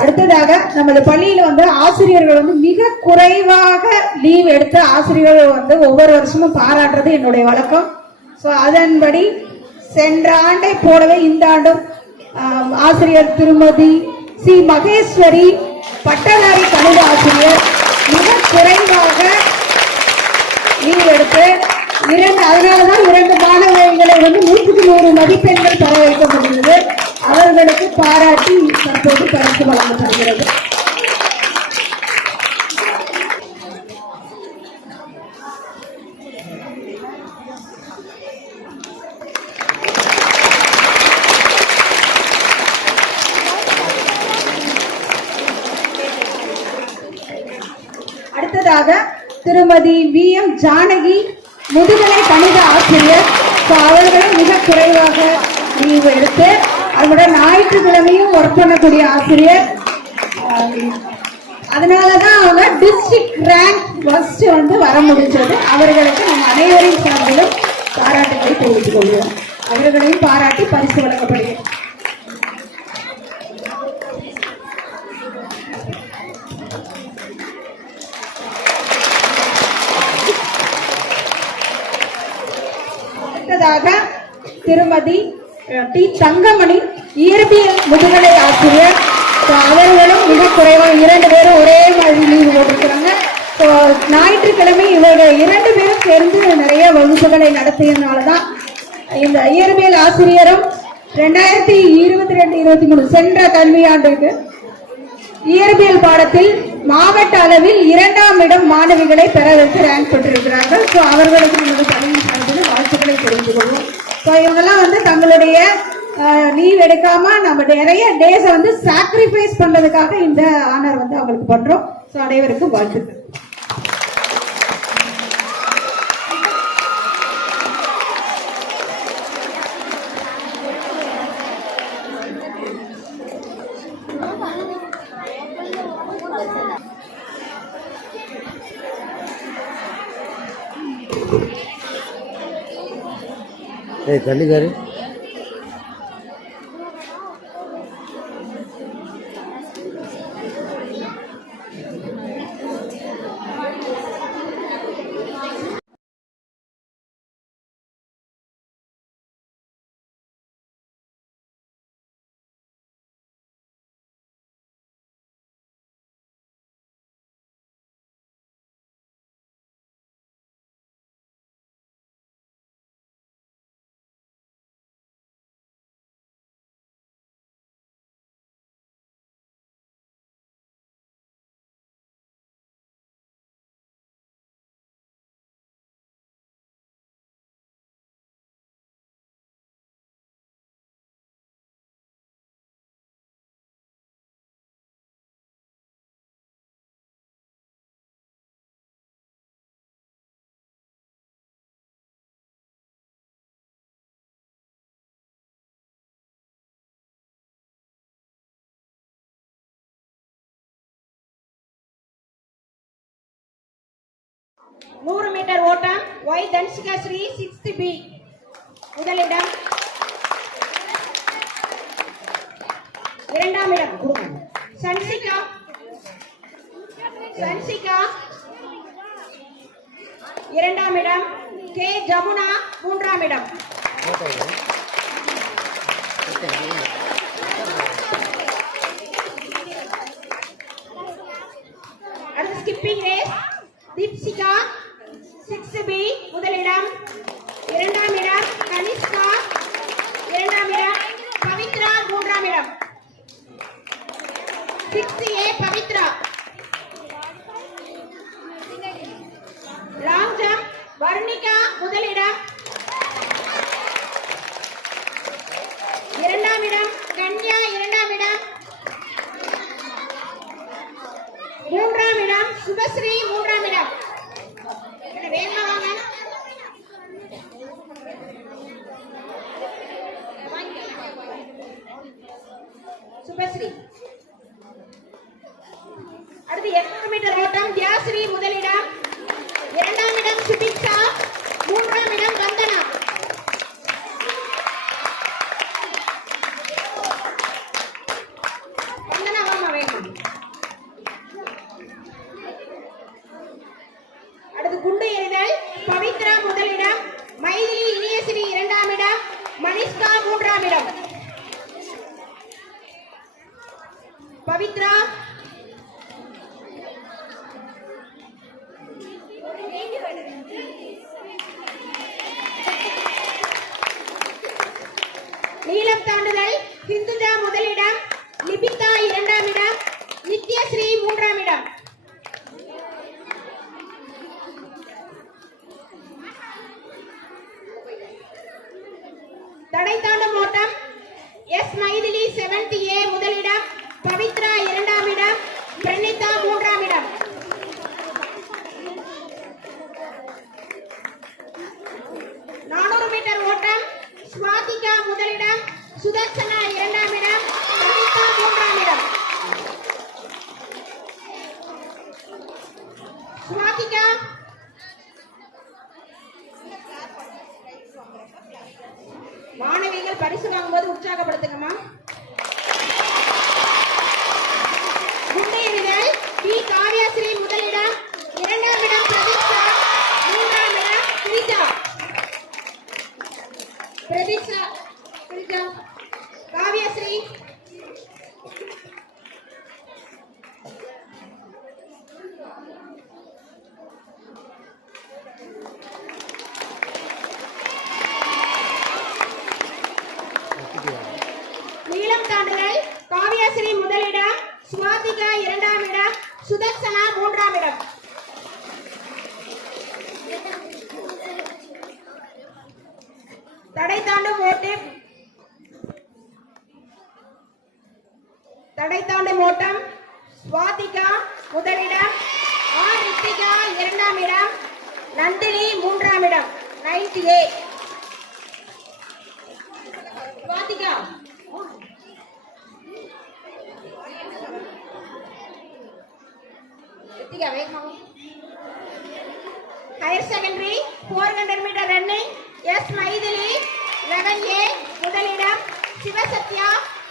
அடுத்ததாக நமது பள்ளியில ஆசிரியர்கள் மிக குறைவாக லீவ் எடுத்த ஆசிரியர்கள் ஒவ்வொரு வருஷமும் பாராட்டுறது என்னுடைய வழக்கம். அதன்படி சென்ற ஆண்டை போலவே இந்த ஆண்டும் ஆசிரியர் திருமதி சி மகேஸ்வரி பட்டதாரி கணித ஆசிரியர் மிக குறைவாக லீவ் எடுத்து அதனாலதான் 2 மாணவர்களை 100க்கு 100 மதிப்பெண்கள் பெற வைக்க முடிந்தது. அவர்களுக்கு பாராட்டி தற்போது பரிசு வழங்கப்படுகிறது. அடுத்ததாக திருமதி VM ஜானகி முதுகலை கணித ஆசிரியர். அவர்களும் மிக குறைவாக லீவ் எடுத்து அதோட ஞாயிற்றுக்கிழமையும் ஒர்க் பண்ணக்கூடிய ஆசிரியர். அதனாலதான் அவங்க டிஸ்ட்ரிக்ட் ரேங்க் ஃபர்ஸ்ட் வர முடிஞ்சது. அவர்களுக்கு நம் அனைவரின் சார்பிலும் பாராட்டுகளை தெரிவித்துக் கொள்கிறோம். அவர்களையும் பாராட்டி பரிசு வழங்கப்படுகிறது. அடுத்ததாக திருமதி டி தங்கமணி இயற்பியல் முதுகலை ஆசிரியர். அவர்களும் மிக குறைவாக 2 பேரும் ஒரே மாதிரி லீவு போட்டிருக்கிறாங்க. ஞாயிற்றுக்கிழமை இவர்கள் 2 பேரும் சேர்ந்து நிறைய வகுப்புகளை நடத்தியதுனாலதான் இந்த இயற்பியல் ஆசிரியரும் 2022-23 சென்ற கல்வியாண்டுக்கு இயற்பியல் பாடத்தில் மாவட்ட அளவில் 2ஆம் இடம் மாணவிகளை பெற வைத்து ரேங்க் பெற்றிருக்கிறார்கள். அவர்களுக்கு நமது பள்ளியின் சார்பில் வாழ்த்துக்களை தெரிந்து கொள்வோம். இவங்கெல்லாம் தங்களுடைய லீவ் எடுக்காம நம்ம நிறைய டேஸ் சாக்ரிஃபைஸ் பண்றதுக்காக இந்த ஆனர் அவங்களுக்கு பண்றோம். அனைவருக்கும் வாழ்த்துக்கள். தள்ளிக்காரு 100 மீட்டர் ஓட்டம் Y Dhanshika Sri 6th B முதலிடம். இரண்டாம் இடம் சன்சிகா இரண்டாம் இடம். கே ஜமுனா மூன்றாம் இடம். அடுத்து ஸ்கிப்பிங் ரேஸ் தீப்சிகா 6th பி முதலிடம். இரண்டாம் இடம் கனிஷ்கா இரண்டாம் இடம். பவித்ரா மூன்றாம் இடம். 6th ஏ பவித்ரா. லாங் ஜம்ப் வர்ணிகா முதலிடம். இரண்டாம் இடம் கன்யா இரண்டாம் இடம். மூன்றாம் இடம் சுபஸ்ரீ மூன்றாம் இடம். வேகமா வாங்க. சுபஸ்ரீ. அடுத்து 800 மீட்டர் ஓட்டம் தியாஸ்ரீ முதலிடம். இரண்டாம் இடம் சுபிக்ஷா மூன்றாம் இடம் வந்தனா. வந்தனா வாமா வேணும். அடுத்து குண்டு எறிதல் பவித்ரா முதலிடம். மைதிலி இனியஸ்ரீ இரண்டாம் இடம். மனிஷ்கா மூன்றாம் இடம். பவித்ரா நீளம் தாண்டுதல் ஹிந்துஜா முதலிடம். லிபிகா இரண்டாம் இடம். நித்யஸ்ரீ மூன்றாம் இடம். தடை தாண்டும் ஓட்டம் எஸ் மைதிலி 7th ஏ முதலிடம். பவித்ரா இரண்டாம் இடம். பிரணிதா மூன்றாம் இடம். மீட்டர் ஓட்டம் ஸ்வாதிகா முதலிடம். சுதர்சனா இரண்டாம் இடம். கவிதா மூன்றாம் இடம். ஸ்வாதிகா மாணவிகள் பரிசு வாங்கும்போது உற்சாகப்படுத்துங்கம்மா. குண்டு எறிதல் பி காவ்யாஸ்ரீ முதலிடம். இரண்டாம் இடம் பிரதீக்ஷா. மூன்றாம் இடம் கிரிஜா. காவ்யாஸ்ரீ. நீளம் தாண்டுதல் காவ்யாஸ்ரீ முதலிடம். ஸ்வாதிகா இரண்டாம் இடம். சுதர்சனா மூன்றாம் இடம். தடை தாண்டும் ஓட்டம் ஸ்வாதிகா முதலிடம். ஆர் ரித்திகா இரண்டாம் இடம். நந்தினி மூன்றாம் இடம். 9th ஏ. ஸ்வாதிகா ரித்திகா வேகமா. Higher secondary 400 metre running S Mythili 11 A முதலிடம். சிவசத்யா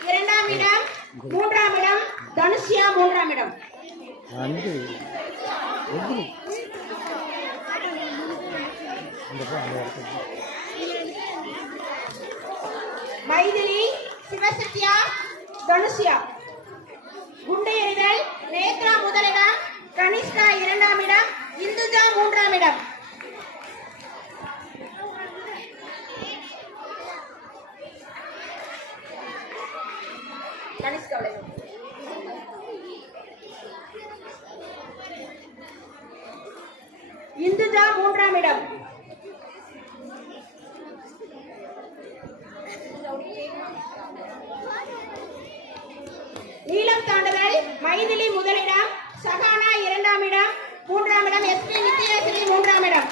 இரண்டாம் இடம். மூன்றாம் இடம் தனுஷ்யா மூன்றாம் இடம். மைதிலி சிவசத்யா தனுஷ்யா. குண்டு எறிதல் நேத்ரா முதலிடம். கனிஷ்கா இரண்டாம் இடம். இந்துஜா மூன்றாம் இடம். இந்துஜா மூன்றாம் இடம். நீளம் தாண்டுதல் மைதிலி முதலிடம். சகானா இரண்டாம் இடம். மூன்றாம் இடம் எஸ்பி நித்யஸ்ரீ மூன்றாம் இடம்.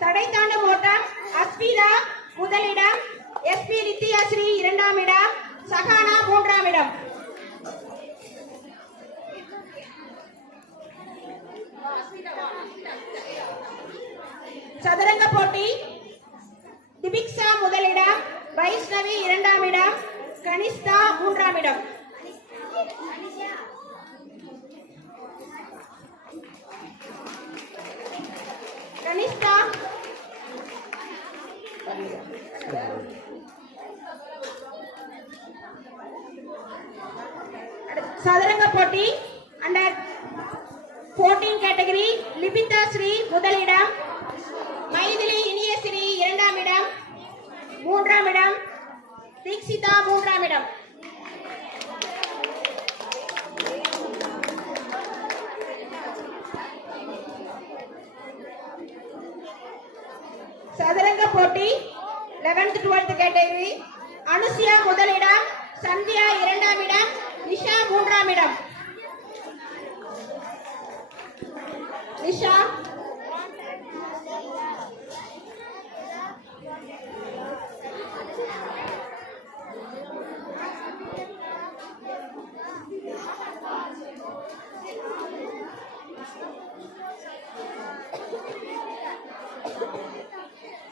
தடை தாண்டும் ஓட்டம் அஸ்பிதா முதலிடம். எஸ்பி நித்யாஸ்ரீ 2ஆம் இடம், சஹானா 3ஆம் இடம். சதுரங்க போட்டி திபிக்ஷா முதலிடம், வைஷ்ணவி 2ஆம் இடம், கனிஷ்தா 3ஆம் இடம். கனிஷ்தா சதுரங்க போட்டி அண்டர் 14 கேட்டகரி லிபிதா ஸ்ரீ முதலிடம், மைதிலி இனியஸ்ரீ 2ஆம் இடம், 3ஆம் இடம், தீக்ஷிதா 3ஆம் இடம். சதுரங்க போட்டி 11th 12th கேட்டகரி அனுசியா முதலிடம், சந்தியா 2ஆம் இடம், நிஷா 3ஆம் இடம். நிஷா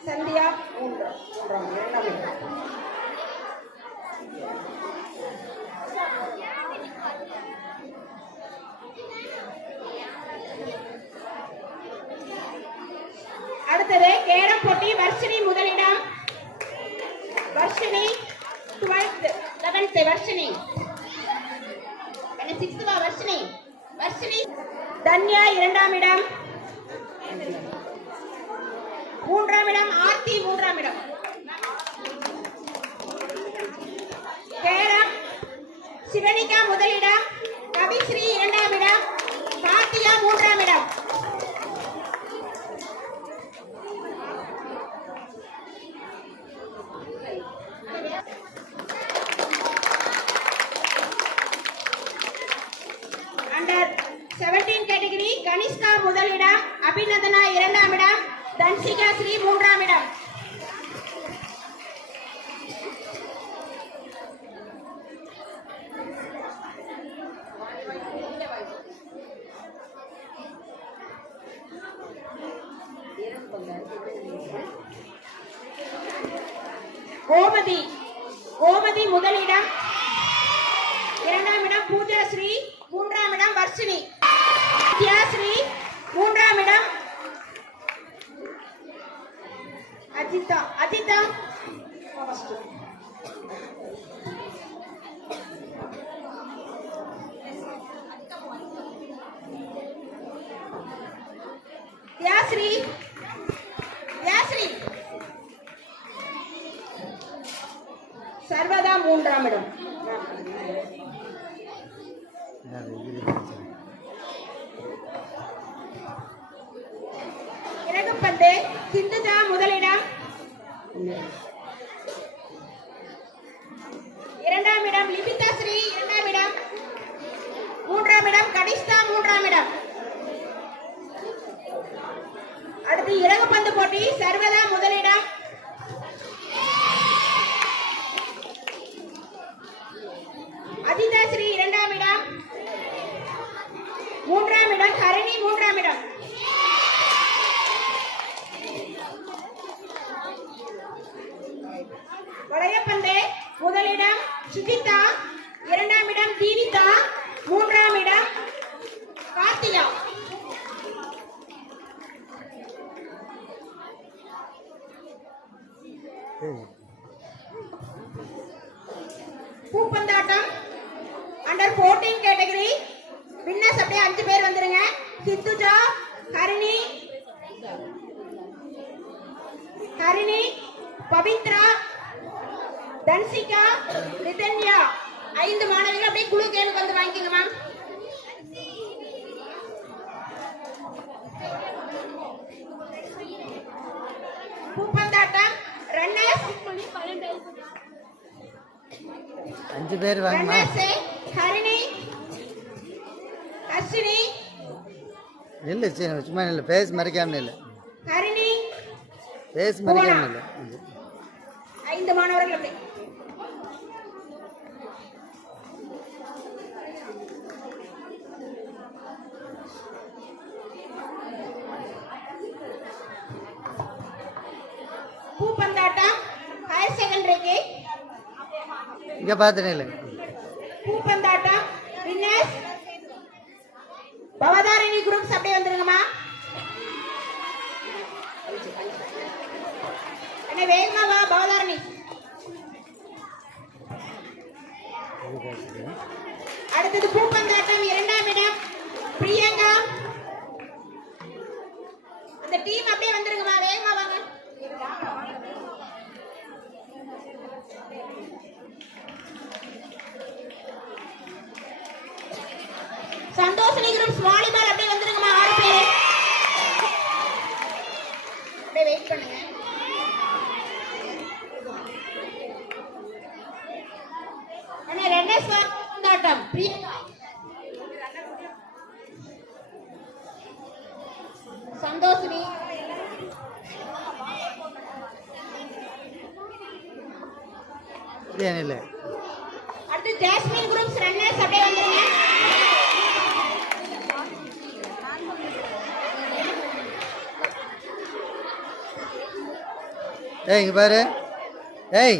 சந்தியா 2ஆம் இடம். அடுத்தது கேரம் போட்டி வர்ஷினி முதலிடம், Varshini 12th 11th Varshini 6th Varshini Varshini. Dhanya 2ஆம் இடம், 3ஆம் இடம், ஆர்த்தி 3ஆம் இடம். கேரம் சிவனிகா முதலிடம், கவிஸ்ரீ 2ஆம் இடம், கார்த்தியா 3ஆம் இடம். அண்டர் 17 கேட்டகரி கனிஷ்கா முதலிடம், அபிநந்தனா 2ஆம் இடம், தன்சிகா ஸ்ரீ 3ஆம் இடம். கோமதி கோமதி முதலிடம், 2ஆம் இடம் பூஜா ஸ்ரீ, 3ஆம் இடம் வர்ஷினி. ஸ்ரீ 3ஆம் இடம், அஜிதா அஜிதா யாஸ்ரீ யாஸ்ரீ சர்வதா 3ஆம் இடம். இறகுப்பந்து சிந்துஜா முதலிடம், 2ஆம் இடம் லிபிதா ஸ்ரீ 2ஆம் இடம், 3ஆம் இடம் கனிஷ்தா 3ஆம் இடம். அடுத்து இறகுப்பந்து போட்டி சர்வதா முதலிடம், அஜிதா ஸ்ரீ 2ஆம் இடம், 3ஆம் இடம் ஹரிணி 3ஆம் இடம். வளையப்பந்து முதலிடம் சுஜிதா, 2ஆம் இடம் தீவிதா, 3ஆம் இடம் கார்த்தியா. பூப்பந்தாட்டம் அண்டர் 14 கேட்டகரி வின்னர்ஸ் அப்படியே 5 பேர் வந்துருங்க. சித்துஜா, ஹரிணி, பவித்ரா, தன்சிகா, ரிதன்யா 5 மாணவிகள் அப்படியே குழு கேளுக்கு வந்து வாங்கிக்கோங்க மேம். பூப்பந்தாட்டம் ரன்னர்ஸ் 5 பேர் வாங்கம்மா. ஹரிணி, ஹர்ஷினி இல்லை சும்மா இல்லை, பேஸ் மறைக்காம இல்லை, ஹரிணி, பேஸ் மறைக்காம இல்லை. 5 மாணவர்கள் அப்படி. பூப்பந்தாட்டம் ஹையர் செகண்டரிக்கு இங்கே பார்த்துனே இல்லை. பூப்பந்தாட்டம் வின்னர்ஸ் பவதாரணி குரூப்ஸ் அப்படியே வந்துருங்கம்மா. அண்ணே வேகமா வா பவதாரணி. அடுத்தது பூப்பந்தாட்டம் 2ஆம் இடம் பிரியங்கா. அந்த டீம் அப்படியே வந்துருங்கம்மா, வேகமா வாங்க. சந்தோஷினி குரூப்ஸ் வாலிபால் அப்படியே வந்துருங்கம்மா, 6 பேர். அப்படியே வெயிட் பண்ணுங்க. அண்ணே ரன்னர்ஸ் பூப்பந்தாட்டம் பிரியங்கா சந்தோஷினி. ஏன் இல்லை. அடுத்து ஜாஸ்மின் குரூப்ஸ் ரன்னர்ஸ் அப்படியே வந்துருங்க. ஏய் இங்கே பாரு. ஏய்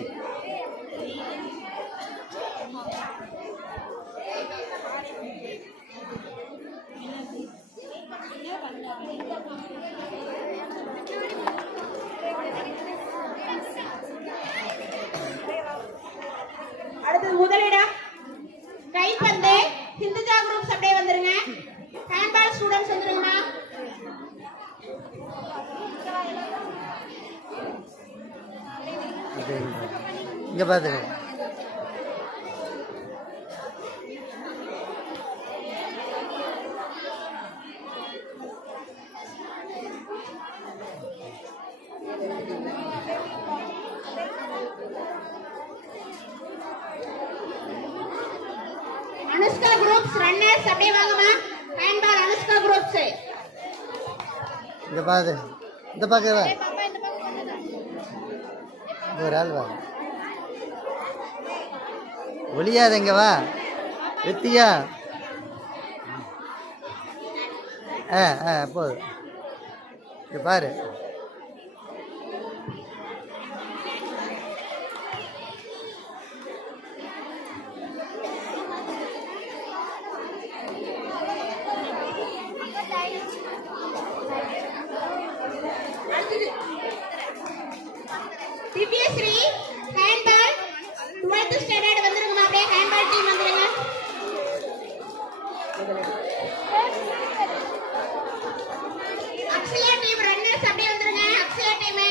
அடுத்தது முதலிடம் கைப்பந்து ஹிந்துஜா குரூப்ஸ் அப்படியே வந்துருங்க. ஹேண்ட்பால் ஸ்டூடண்ட்ஸ் வந்துருங்கம்மா. இங்கே பார்த்துனே. அனுஷ்கா குரூப்ஸ் ரன்னர்ஸ் அப்படியே வாங்கம்மா. Handball Anushka groups. இங்கே பார்த்து இந்த பக்கம் வா. இந்த ஒரு ஆள் வா. ஒளியாத இங்கே வா. வெத்தியா போதும். இங்கே பாரு. திவ்யஸ்ரீ ஹேண்ட்பால் 12th ஸ்டாண்டர்ட் வந்துருங்கம்மா, அப்படியே ஹேண்ட்பால் டீம் வந்துருங்க. அக்ஷயா டீம் ரன்னர்ஸ் அப்படியே வந்துருங்க. அக்ஷயா டீம்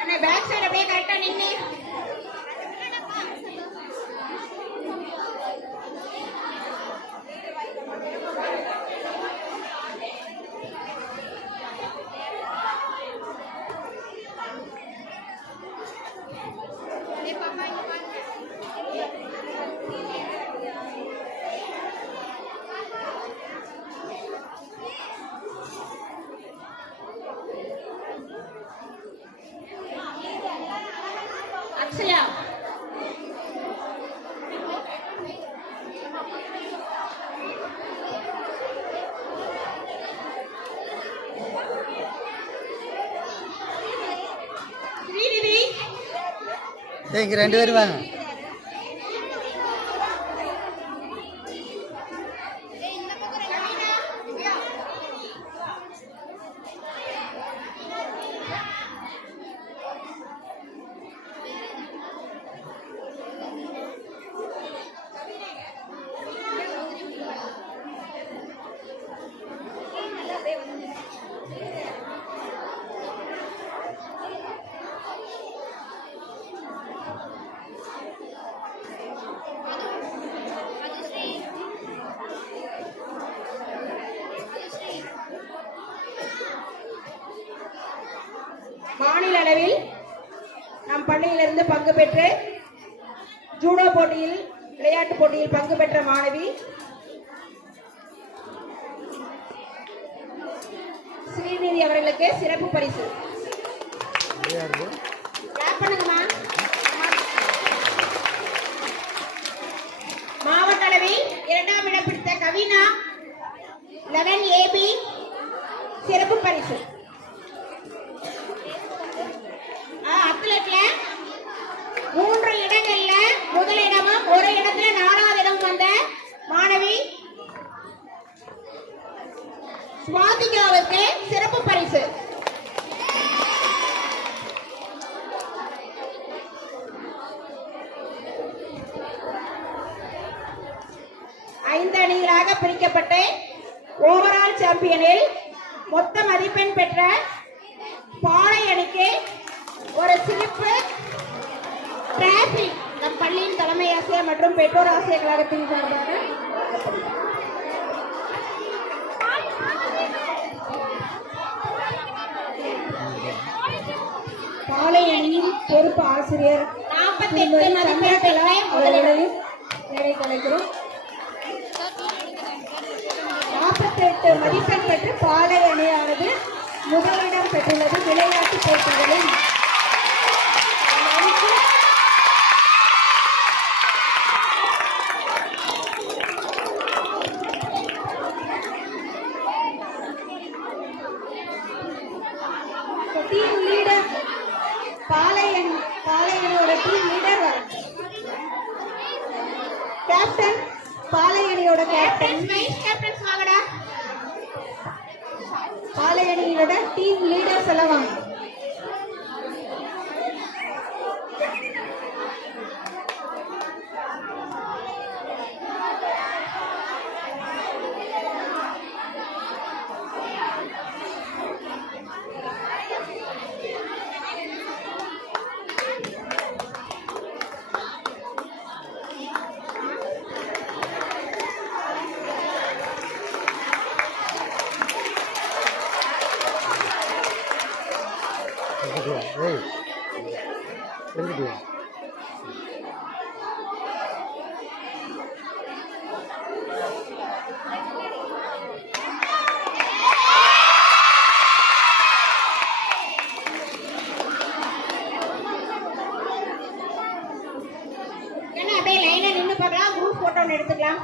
அண்ணா பேக் சைடு அப்படியே கரெக்டா நின்னு. அக்ஷயா ஸ்ரீநிதி இங்கே 2 பேர் வாங்க. மாநில அளவில் நம் பள்ளியிலிருந்து பங்கு பெற்று ஜூடோ போட்டியில் விளையாட்டு போட்டியில் பங்கு பெற்ற மாணவி ஸ்ரீநிதி அவர்களுக்கு சிறப்பு பரிசு. கிளாப் பண்ணுங்கம்மா. மாவட்ட அளவில் 2ஆம் இடம் பிடித்த கவினா 11AB சிறப்பு பரிசு. அத்லெட்ல 3 இடங்கள்ல முதலிடமும் ஒரு இடத்துல 4வது இடம் வந்த மாணவி சுவாதிகாவுக்கு சிறப்பு பரிசு. ஐந்து அணிகளாக பிரிக்கப்பட்டு ஓவரால் சாம்பியனில் மொத்த மதிப்பெண் பெற்ற பாளை அணிக்கு ஒரு சிறப்பு டிராபி நம் பள்ளியின் தலைமை ஆசிரியர் மற்றும் பெற்றோர் ஆசிரியர் கழகத்தின் சார்பாக பாளை அணியின் பொறுப்பு ஆசிரியர் 48 மதிப்பெண்களை அவர்களையும் நினைக்கிறோம். 48 மதிப்பெண் பெற்று பாளை அணியானது முதலிடம் பெற்றுள்ளது. விளையாட்டு போட்டிகளில் டீம் லீடர் பாளையனோட டீம் லீடர் கேப்டன் பாளையணியோட கேப்டன் பாளையணியோட டீம் லீடர்ஸ் எல்லாம் வாங்க. அப்படியே லைனா நின்று பார்க்கலாம். குரூப் போட்டோ எடுத்துக்கலாம்.